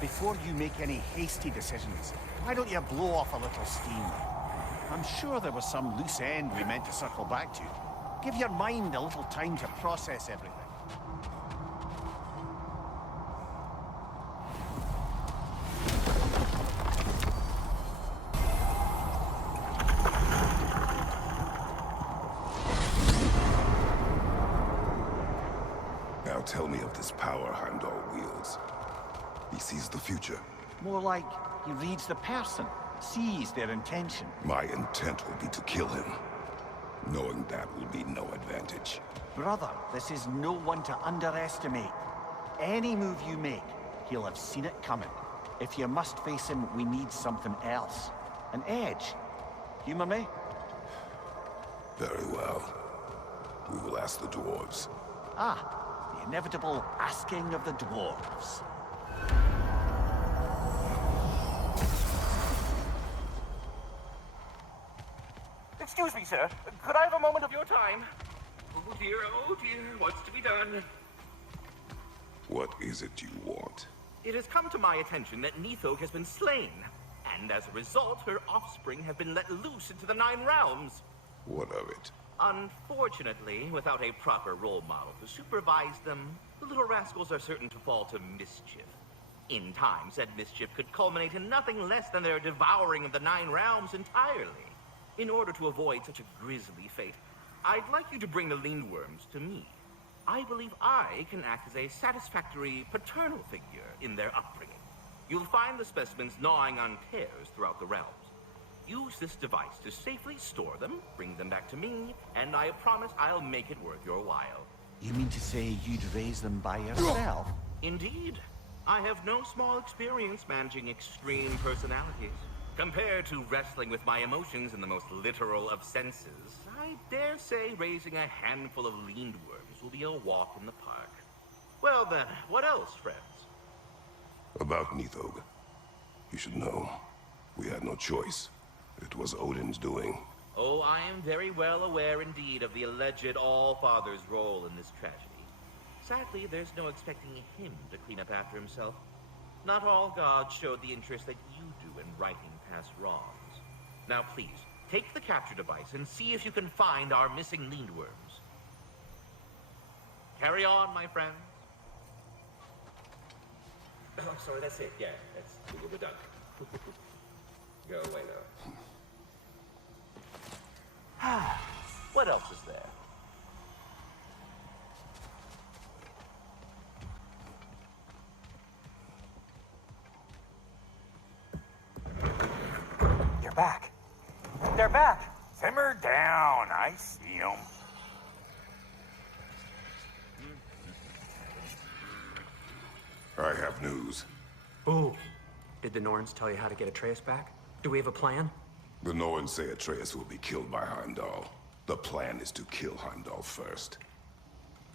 Before you make any hasty decisions, why don't you blow off a little steam? I'm sure there was some loose end we meant to circle back to. Give your mind a little time to process everything. Now tell me of this power Heimdall wields. He sees the future. More like he reads the person, sees their intention. My intent will be to kill him. Knowing that will be no advantage. Brother, this is no one to underestimate. Any move you make, he'll have seen it coming. If you must face him, we need something else. An edge. Humor me? Very well. We will ask the dwarves. Ah, the inevitable asking of the dwarves. Excuse me, sir. Could I have a moment of your time? Oh dear, what's to be done? What is it you want? It has come to my attention that Nithog has been slain, and as a result, her offspring have been let loose into the Nine Realms. What of it? Unfortunately, without a proper role model to supervise them, the little rascals are certain to fall to mischief. In time, said mischief could culminate in nothing less than their devouring of the Nine Realms entirely. In order to avoid such a grisly fate, I'd like you to bring the Lindworms to me. I believe I can act as a satisfactory paternal figure in their upbringing. You'll find the specimens gnawing on tears throughout the realms. Use this device to safely store them, bring them back to me, and I promise I'll make it worth your while. You mean to say you'd raise them by yourself? Indeed. I have no small experience managing extreme personalities. Compared to wrestling with my emotions in the most literal of senses, I dare say raising a handful of Lindworms will be a walk in the park. Well then, what else, friends? About Nithog. You should know. We had no choice. It was Odin's doing. Oh, I am very well aware indeed of the alleged All-Father's role in this tragedy. Sadly, there's no expecting him to clean up after himself. Not all gods showed the interest that you do in righting past wrongs. Now please, take the capture device and see if you can find our missing Lindworms. Carry on, my friends. Oh, sorry, that's it. Yeah, we're done. Go away now. What else is there? They're back. They're back. Simmer down. I see them. I have news. Ooh. Did the Norns tell you how to get Atreus back? Do we have a plan? The Norns say Atreus will be killed by Heimdall. The plan is to kill Heimdall first.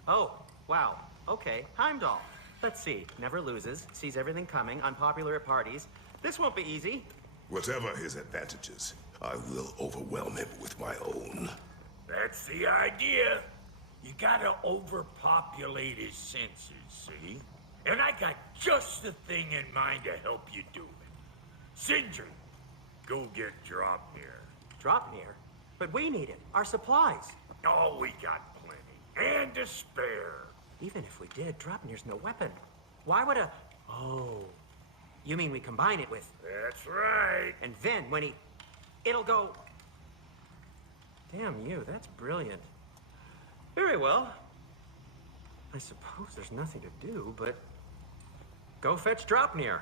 Oh, wow. Okay, Heimdall. Let's see. Never loses, sees everything coming, unpopular at parties. This won't be easy. Whatever his advantages, I will overwhelm him with my own. That's the idea. You gotta overpopulate his senses, see? And I got just the thing in mind to help you do it. Sindri, go get Draupnir. Draupnir? But we need it. Our supplies. Oh, we got plenty. And to spare. Even if we did, Draupnir's no weapon. Why would a... Oh. You mean we combine it with... That's right. And then when he... It'll go... Damn you, that's brilliant. Very well. I suppose there's nothing to do, but... Go fetch Draupnir.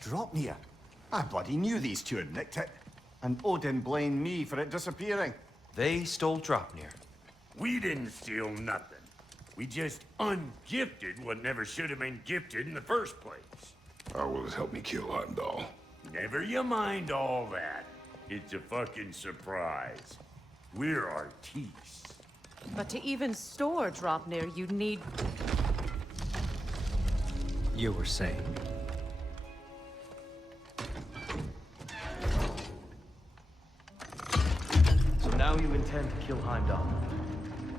Draupnir? I bloody knew these two had nicked it. And Odin blamed me for it disappearing. They stole Draupnir. We didn't steal nothing. We just ungifted what never should have been gifted in the first place. How will it help me kill Heimdall? Never you mind all that. It's a fucking surprise. We're artistes. But to even store Draupnir, you'd need... You were saying? So now know you intend to kill Heimdall.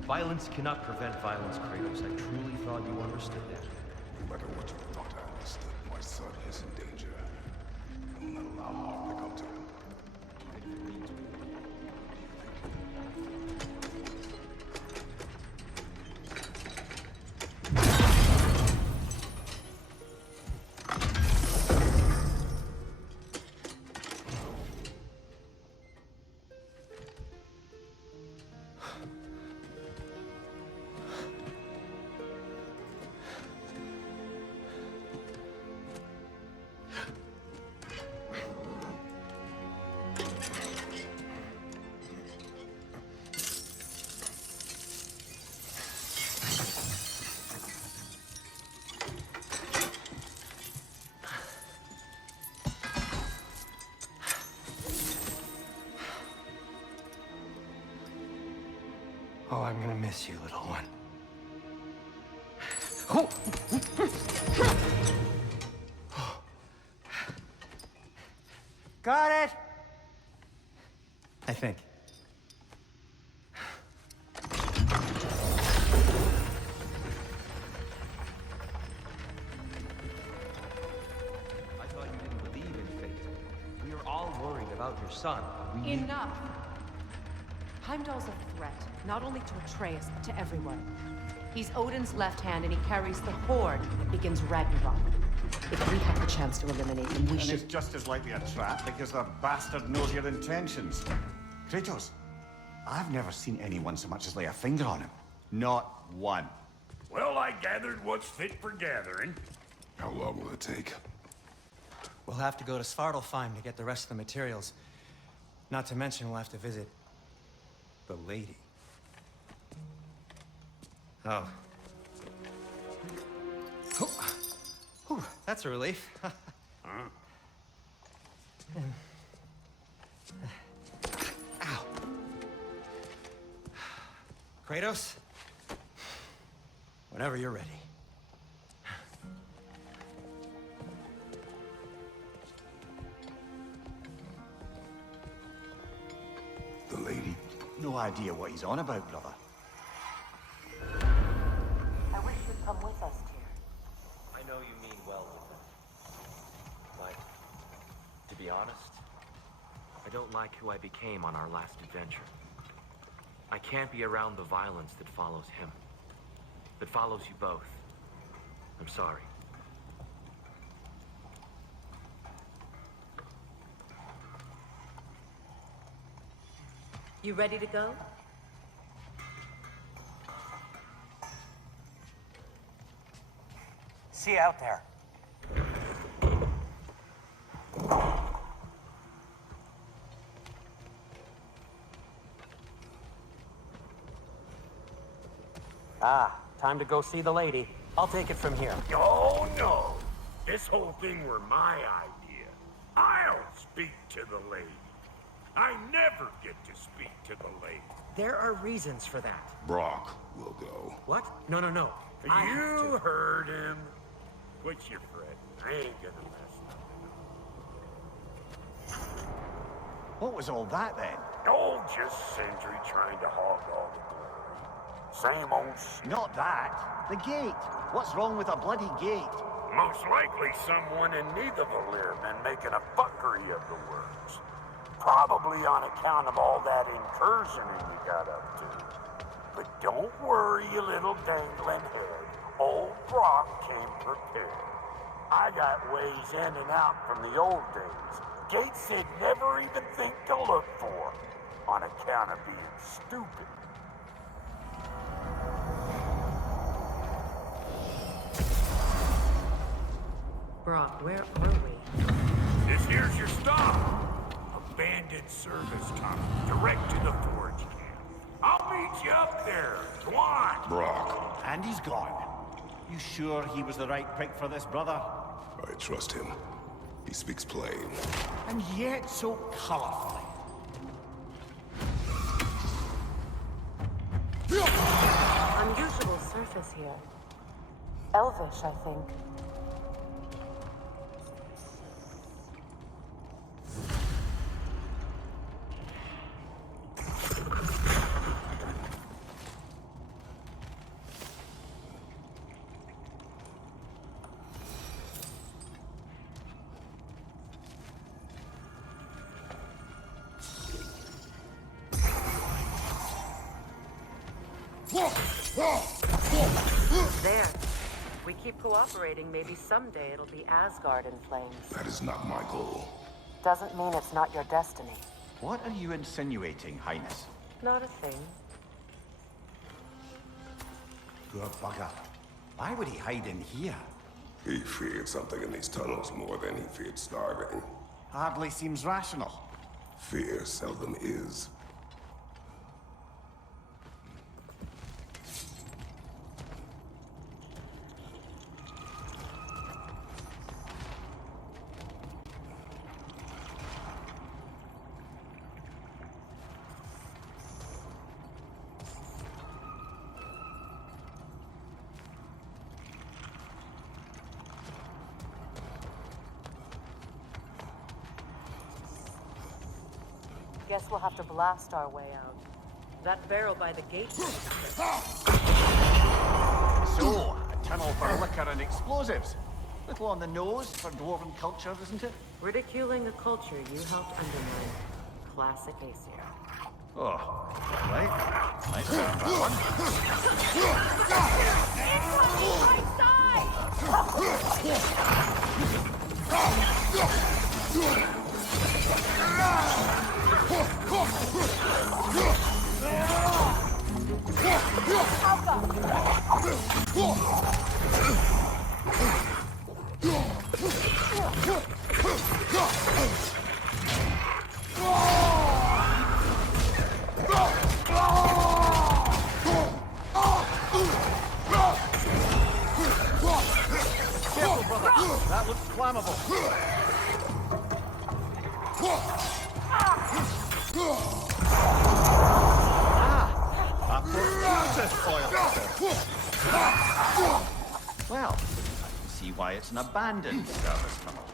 Violence cannot prevent violence, Kratos. I truly thought you understood that. No matter what you thought I understood, my son is in danger. I will not allow harm to come to him. Oh, I'm gonna miss you, little one. Got it! I think. I thought you didn't believe in fate. We are all worried about your son. We need... Enough! Heimdall's a threat, not only to Atreus, but to everyone. He's Odin's left hand, and he carries the horde that begins Ragnarok. If we have the chance to eliminate him, we And should... it's just as likely a trap because the bastard knows your intentions. Kratos, I've never seen anyone so much as lay a finger on him. Not one. Well, I gathered what's fit for gathering. How long will it take? We'll have to go to Svartalfheim to get the rest of the materials. Not to mention we'll have to visit the lady. Oh. Whew, that's a relief. Ow. Kratos? Whenever you're ready. The lady? No idea what he's on about, brother. I wish you'd come with us, Tyr. I know you mean well with them. But, to be honest, I don't like who I became on our last adventure. I can't be around the violence that follows him. That follows you both. I'm sorry. You ready to go? See you out there. Ah, time to go see the lady. I'll take it from here. Oh, no. This whole thing were my idea. I'll speak to the lady. I never get to speak to the lady. There are reasons for that. Brock will go. What? No, no, no. I have You to. heard him. Quit your fretting. I ain't gonna mess nothing up. What was all that then? Oh, just Sindri trying to hog all the glory. Same old Not that. The gate. What's wrong with a bloody gate? Most likely someone in Nidavellir been making a fuckery of the works. Probably on account of all that incursioning you got up to. But don't worry, you little dangling head. Old Brock came prepared. I got ways in and out from the old days. Gates he'd never even think to look for, on account of being stupid. Brock, where are we? This here's your stop. Abandoned service tunnel, direct to the forge camp. I'll meet you up there. Go on. Brock. And he's gone. You sure he was the right pick for this, brother? I trust him. He speaks plain. And yet so colorfully. Unusual surface here. Elvish, I think. There. We keep cooperating, maybe someday it'll be Asgard in flames. That is not my goal. Doesn't mean it's not your destiny. What are you insinuating, Highness? Not a thing. Poor bugger. Why would he hide in here? He feared something in these tunnels more than he feared starving. Hardly seems rational. Fear seldom is. Guess we'll have to blast our way out. That barrel by the gate. So, a tunnel for liquor and explosives. Little on the nose for dwarven culture, isn't it? Ridiculing a culture you helped undermine. Classic Aesir. Oh, right. Nice that one. Careful, brother. That looks flammable. Well, I can see why it's an abandoned service tunnel.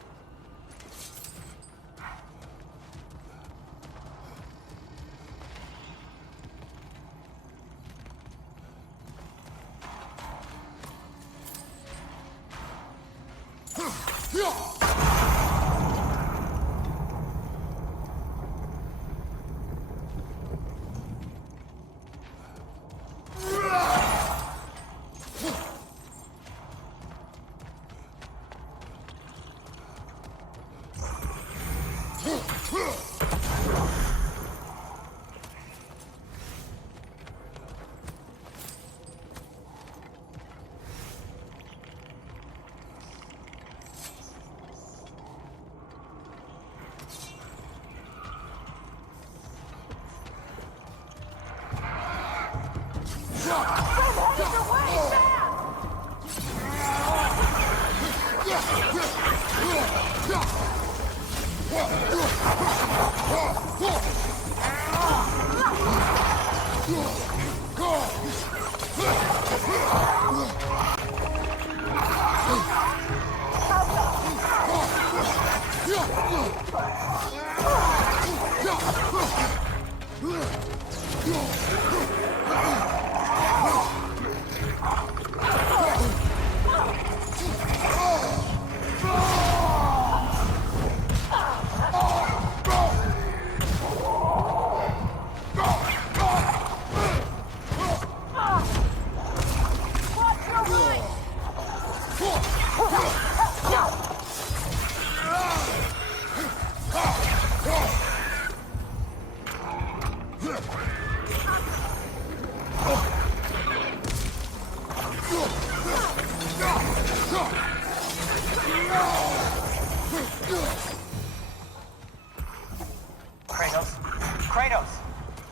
Kratos!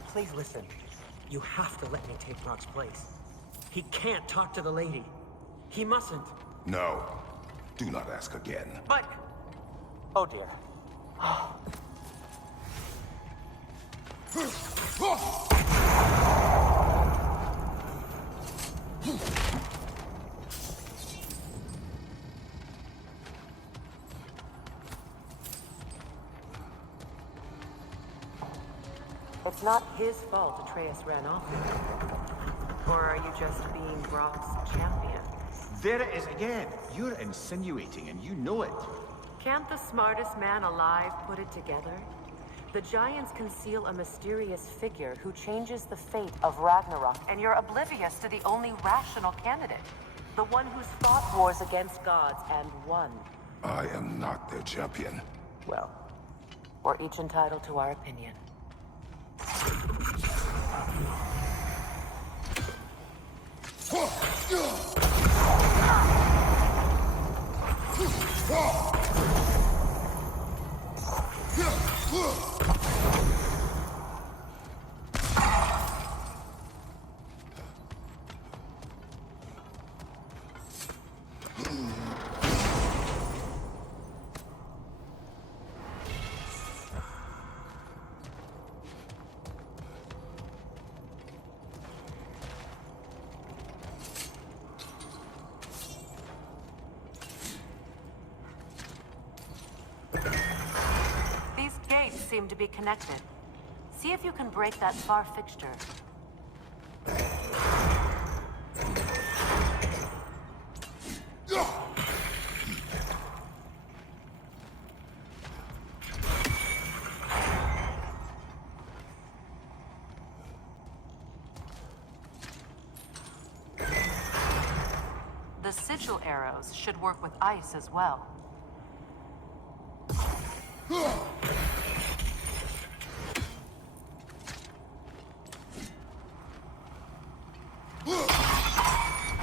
Please listen. You have to let me take Brock's place. He can't talk to the lady. He mustn't. No. Do not ask again. But... Oh dear. It's not his fault Atreus ran off with him. Or are you just being Brock's champion? There it is again. You're insinuating and you know it. Can't the smartest man alive put it together? The giants conceal a mysterious figure who changes the fate of Ragnarok, and you're oblivious to the only rational candidate. The one who's fought wars against gods and won. I am not their champion. Well, we're each entitled to our opinion. Seem to be connected. See if you can break that far fixture. The sigil arrows should work with ice as well.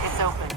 It's open.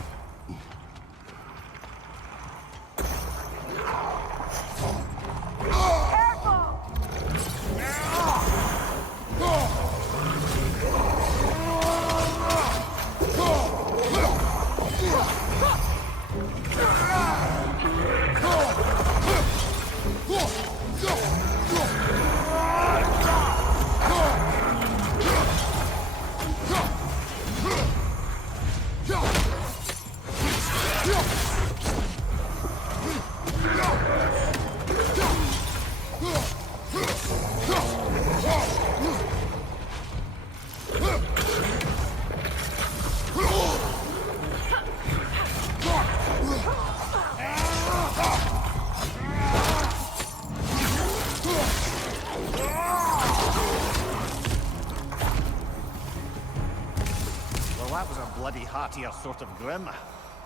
That was a bloody heartier sort of grim.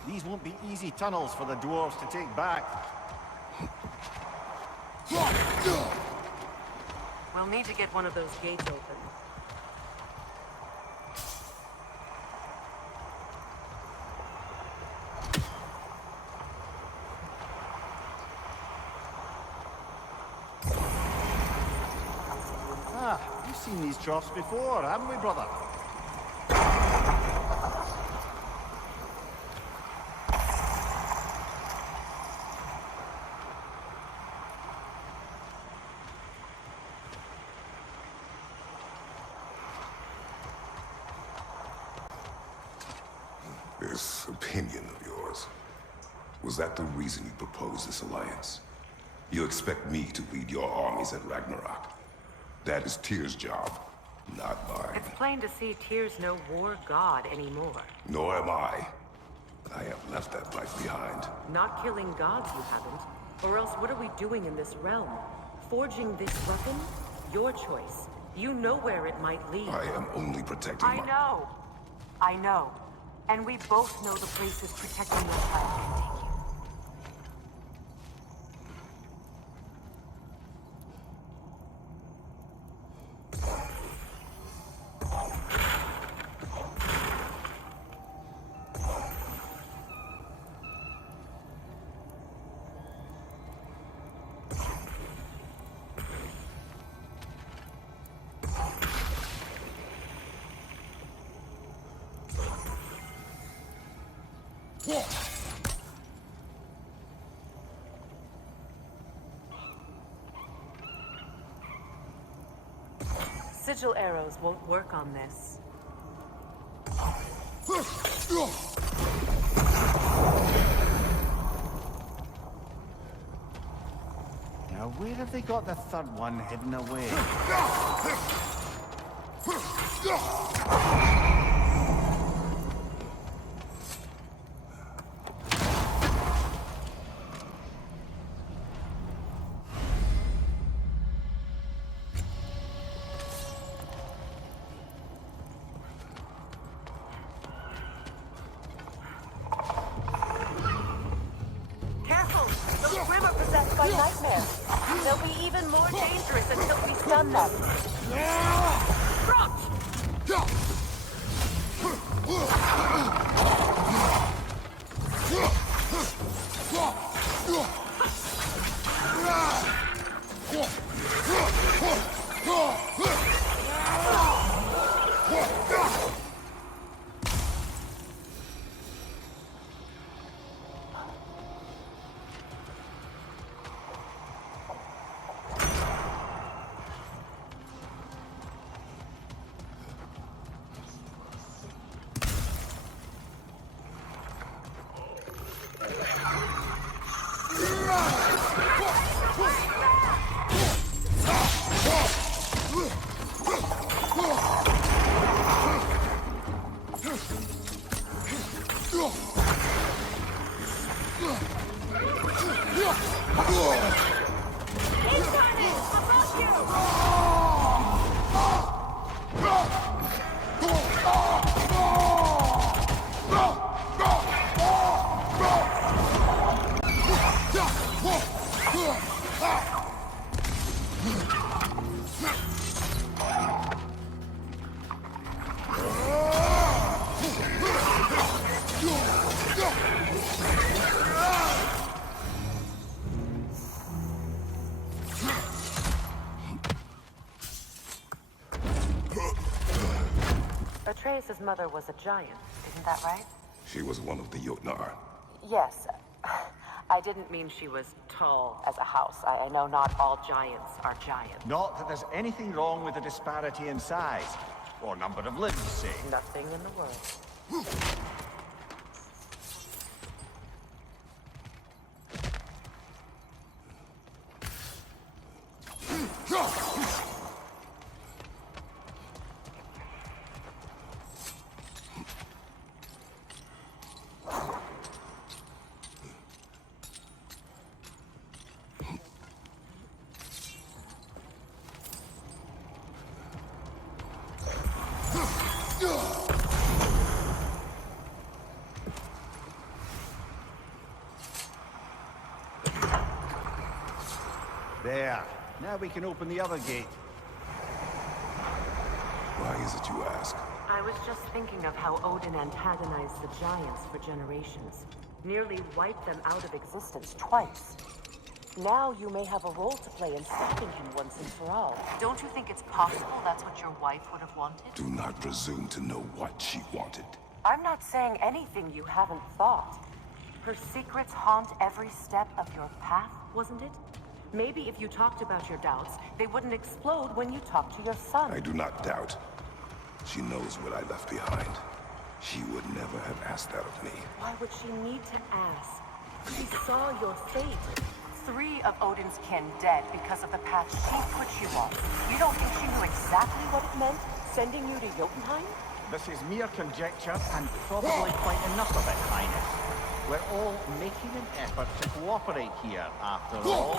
These won't be easy tunnels for the dwarves to take back. We'll need to get one of those gates open. Ah, we've seen these troughs before, haven't we, brother? This opinion of yours, was that the reason you proposed this alliance? You expect me to lead your armies at Ragnarok? That is Tyr's job, not mine. It's plain to see Tyr's no war god anymore. Nor am I. I have left that life behind. Not killing gods, you haven't. Or else what are we doing in this realm? Forging this weapon? Your choice. You know where it might lead. I am only protecting I know. I know. And we both know the places protecting your child can take you. Sigil arrows won't work on this. Now, where have they got the third one hidden away? nightmares. They'll be even more dangerous until we stun them. Atreus' mother was a giant, isn't that right? She was one of the Jotnar. Yes. I didn't mean she was tall as a house. I know not all giants are giants. Not that there's anything wrong with the disparity in size, or number of limbs, say. Nothing in the world. There. Now we can open the other gate. Why is it you ask? I was just thinking of how Odin antagonized the giants for generations. Nearly wiped them out of existence twice. Now you may have a role to play in stopping him once and for all. Don't you think it's possible that's what your wife would have wanted? Do not presume to know what she wanted. I'm not saying anything you haven't thought. Her secrets haunt every step of your path, wasn't it? Maybe if you talked about your doubts, they wouldn't explode when you talked to your son. I do not doubt. She knows what I left behind. She would never have asked that of me. Why would she need to ask? She saw your fate. 3 of Odin's kin dead because of the path she put you on. You don't think she knew exactly what it meant, sending you to Jotunheim? This is mere conjecture, and probably quite enough of it, Highness. We're all making an effort to cooperate here, after all.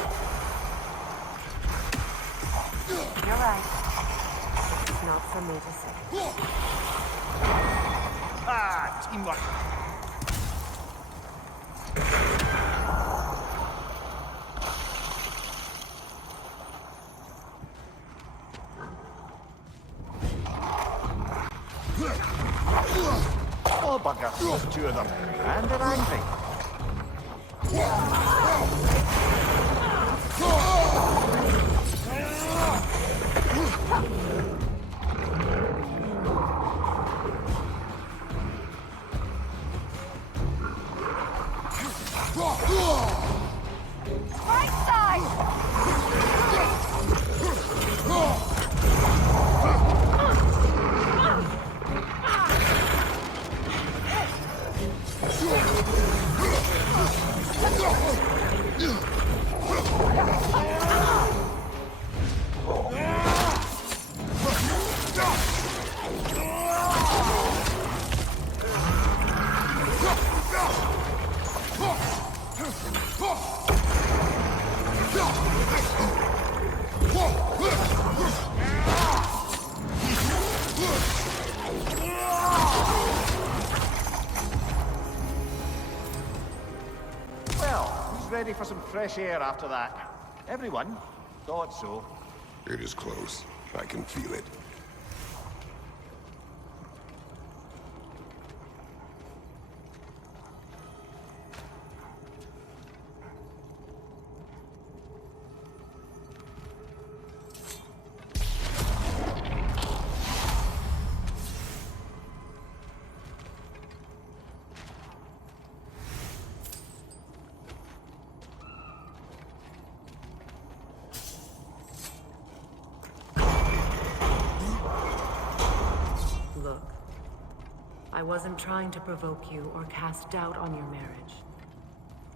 You're right. It's not for me to say. Ah, teamwork! Oh, bugger, there's 2 of them. And they're angry. Right side! Well, who's ready for some fresh air after that? Everyone? Thought so. It is close. I can feel it. Look, I wasn't trying to provoke you or cast doubt on your marriage.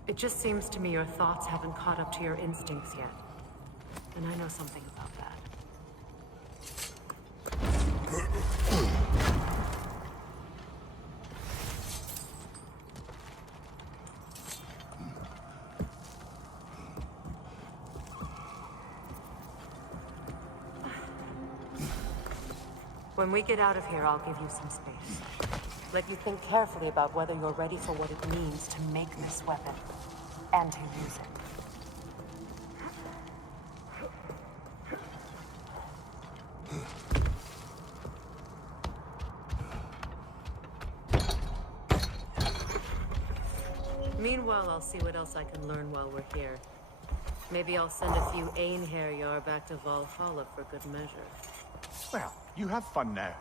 It just seems to me your thoughts haven't caught up to your instincts yet. And I know something about that. When we get out of here, I'll give you some space. Let you think carefully about whether you're ready for what it means to make this weapon, and to use it. Meanwhile, I'll see what else I can learn while we're here. Maybe I'll send a few Einherjar back to Valhalla for good measure. Well, you have fun now.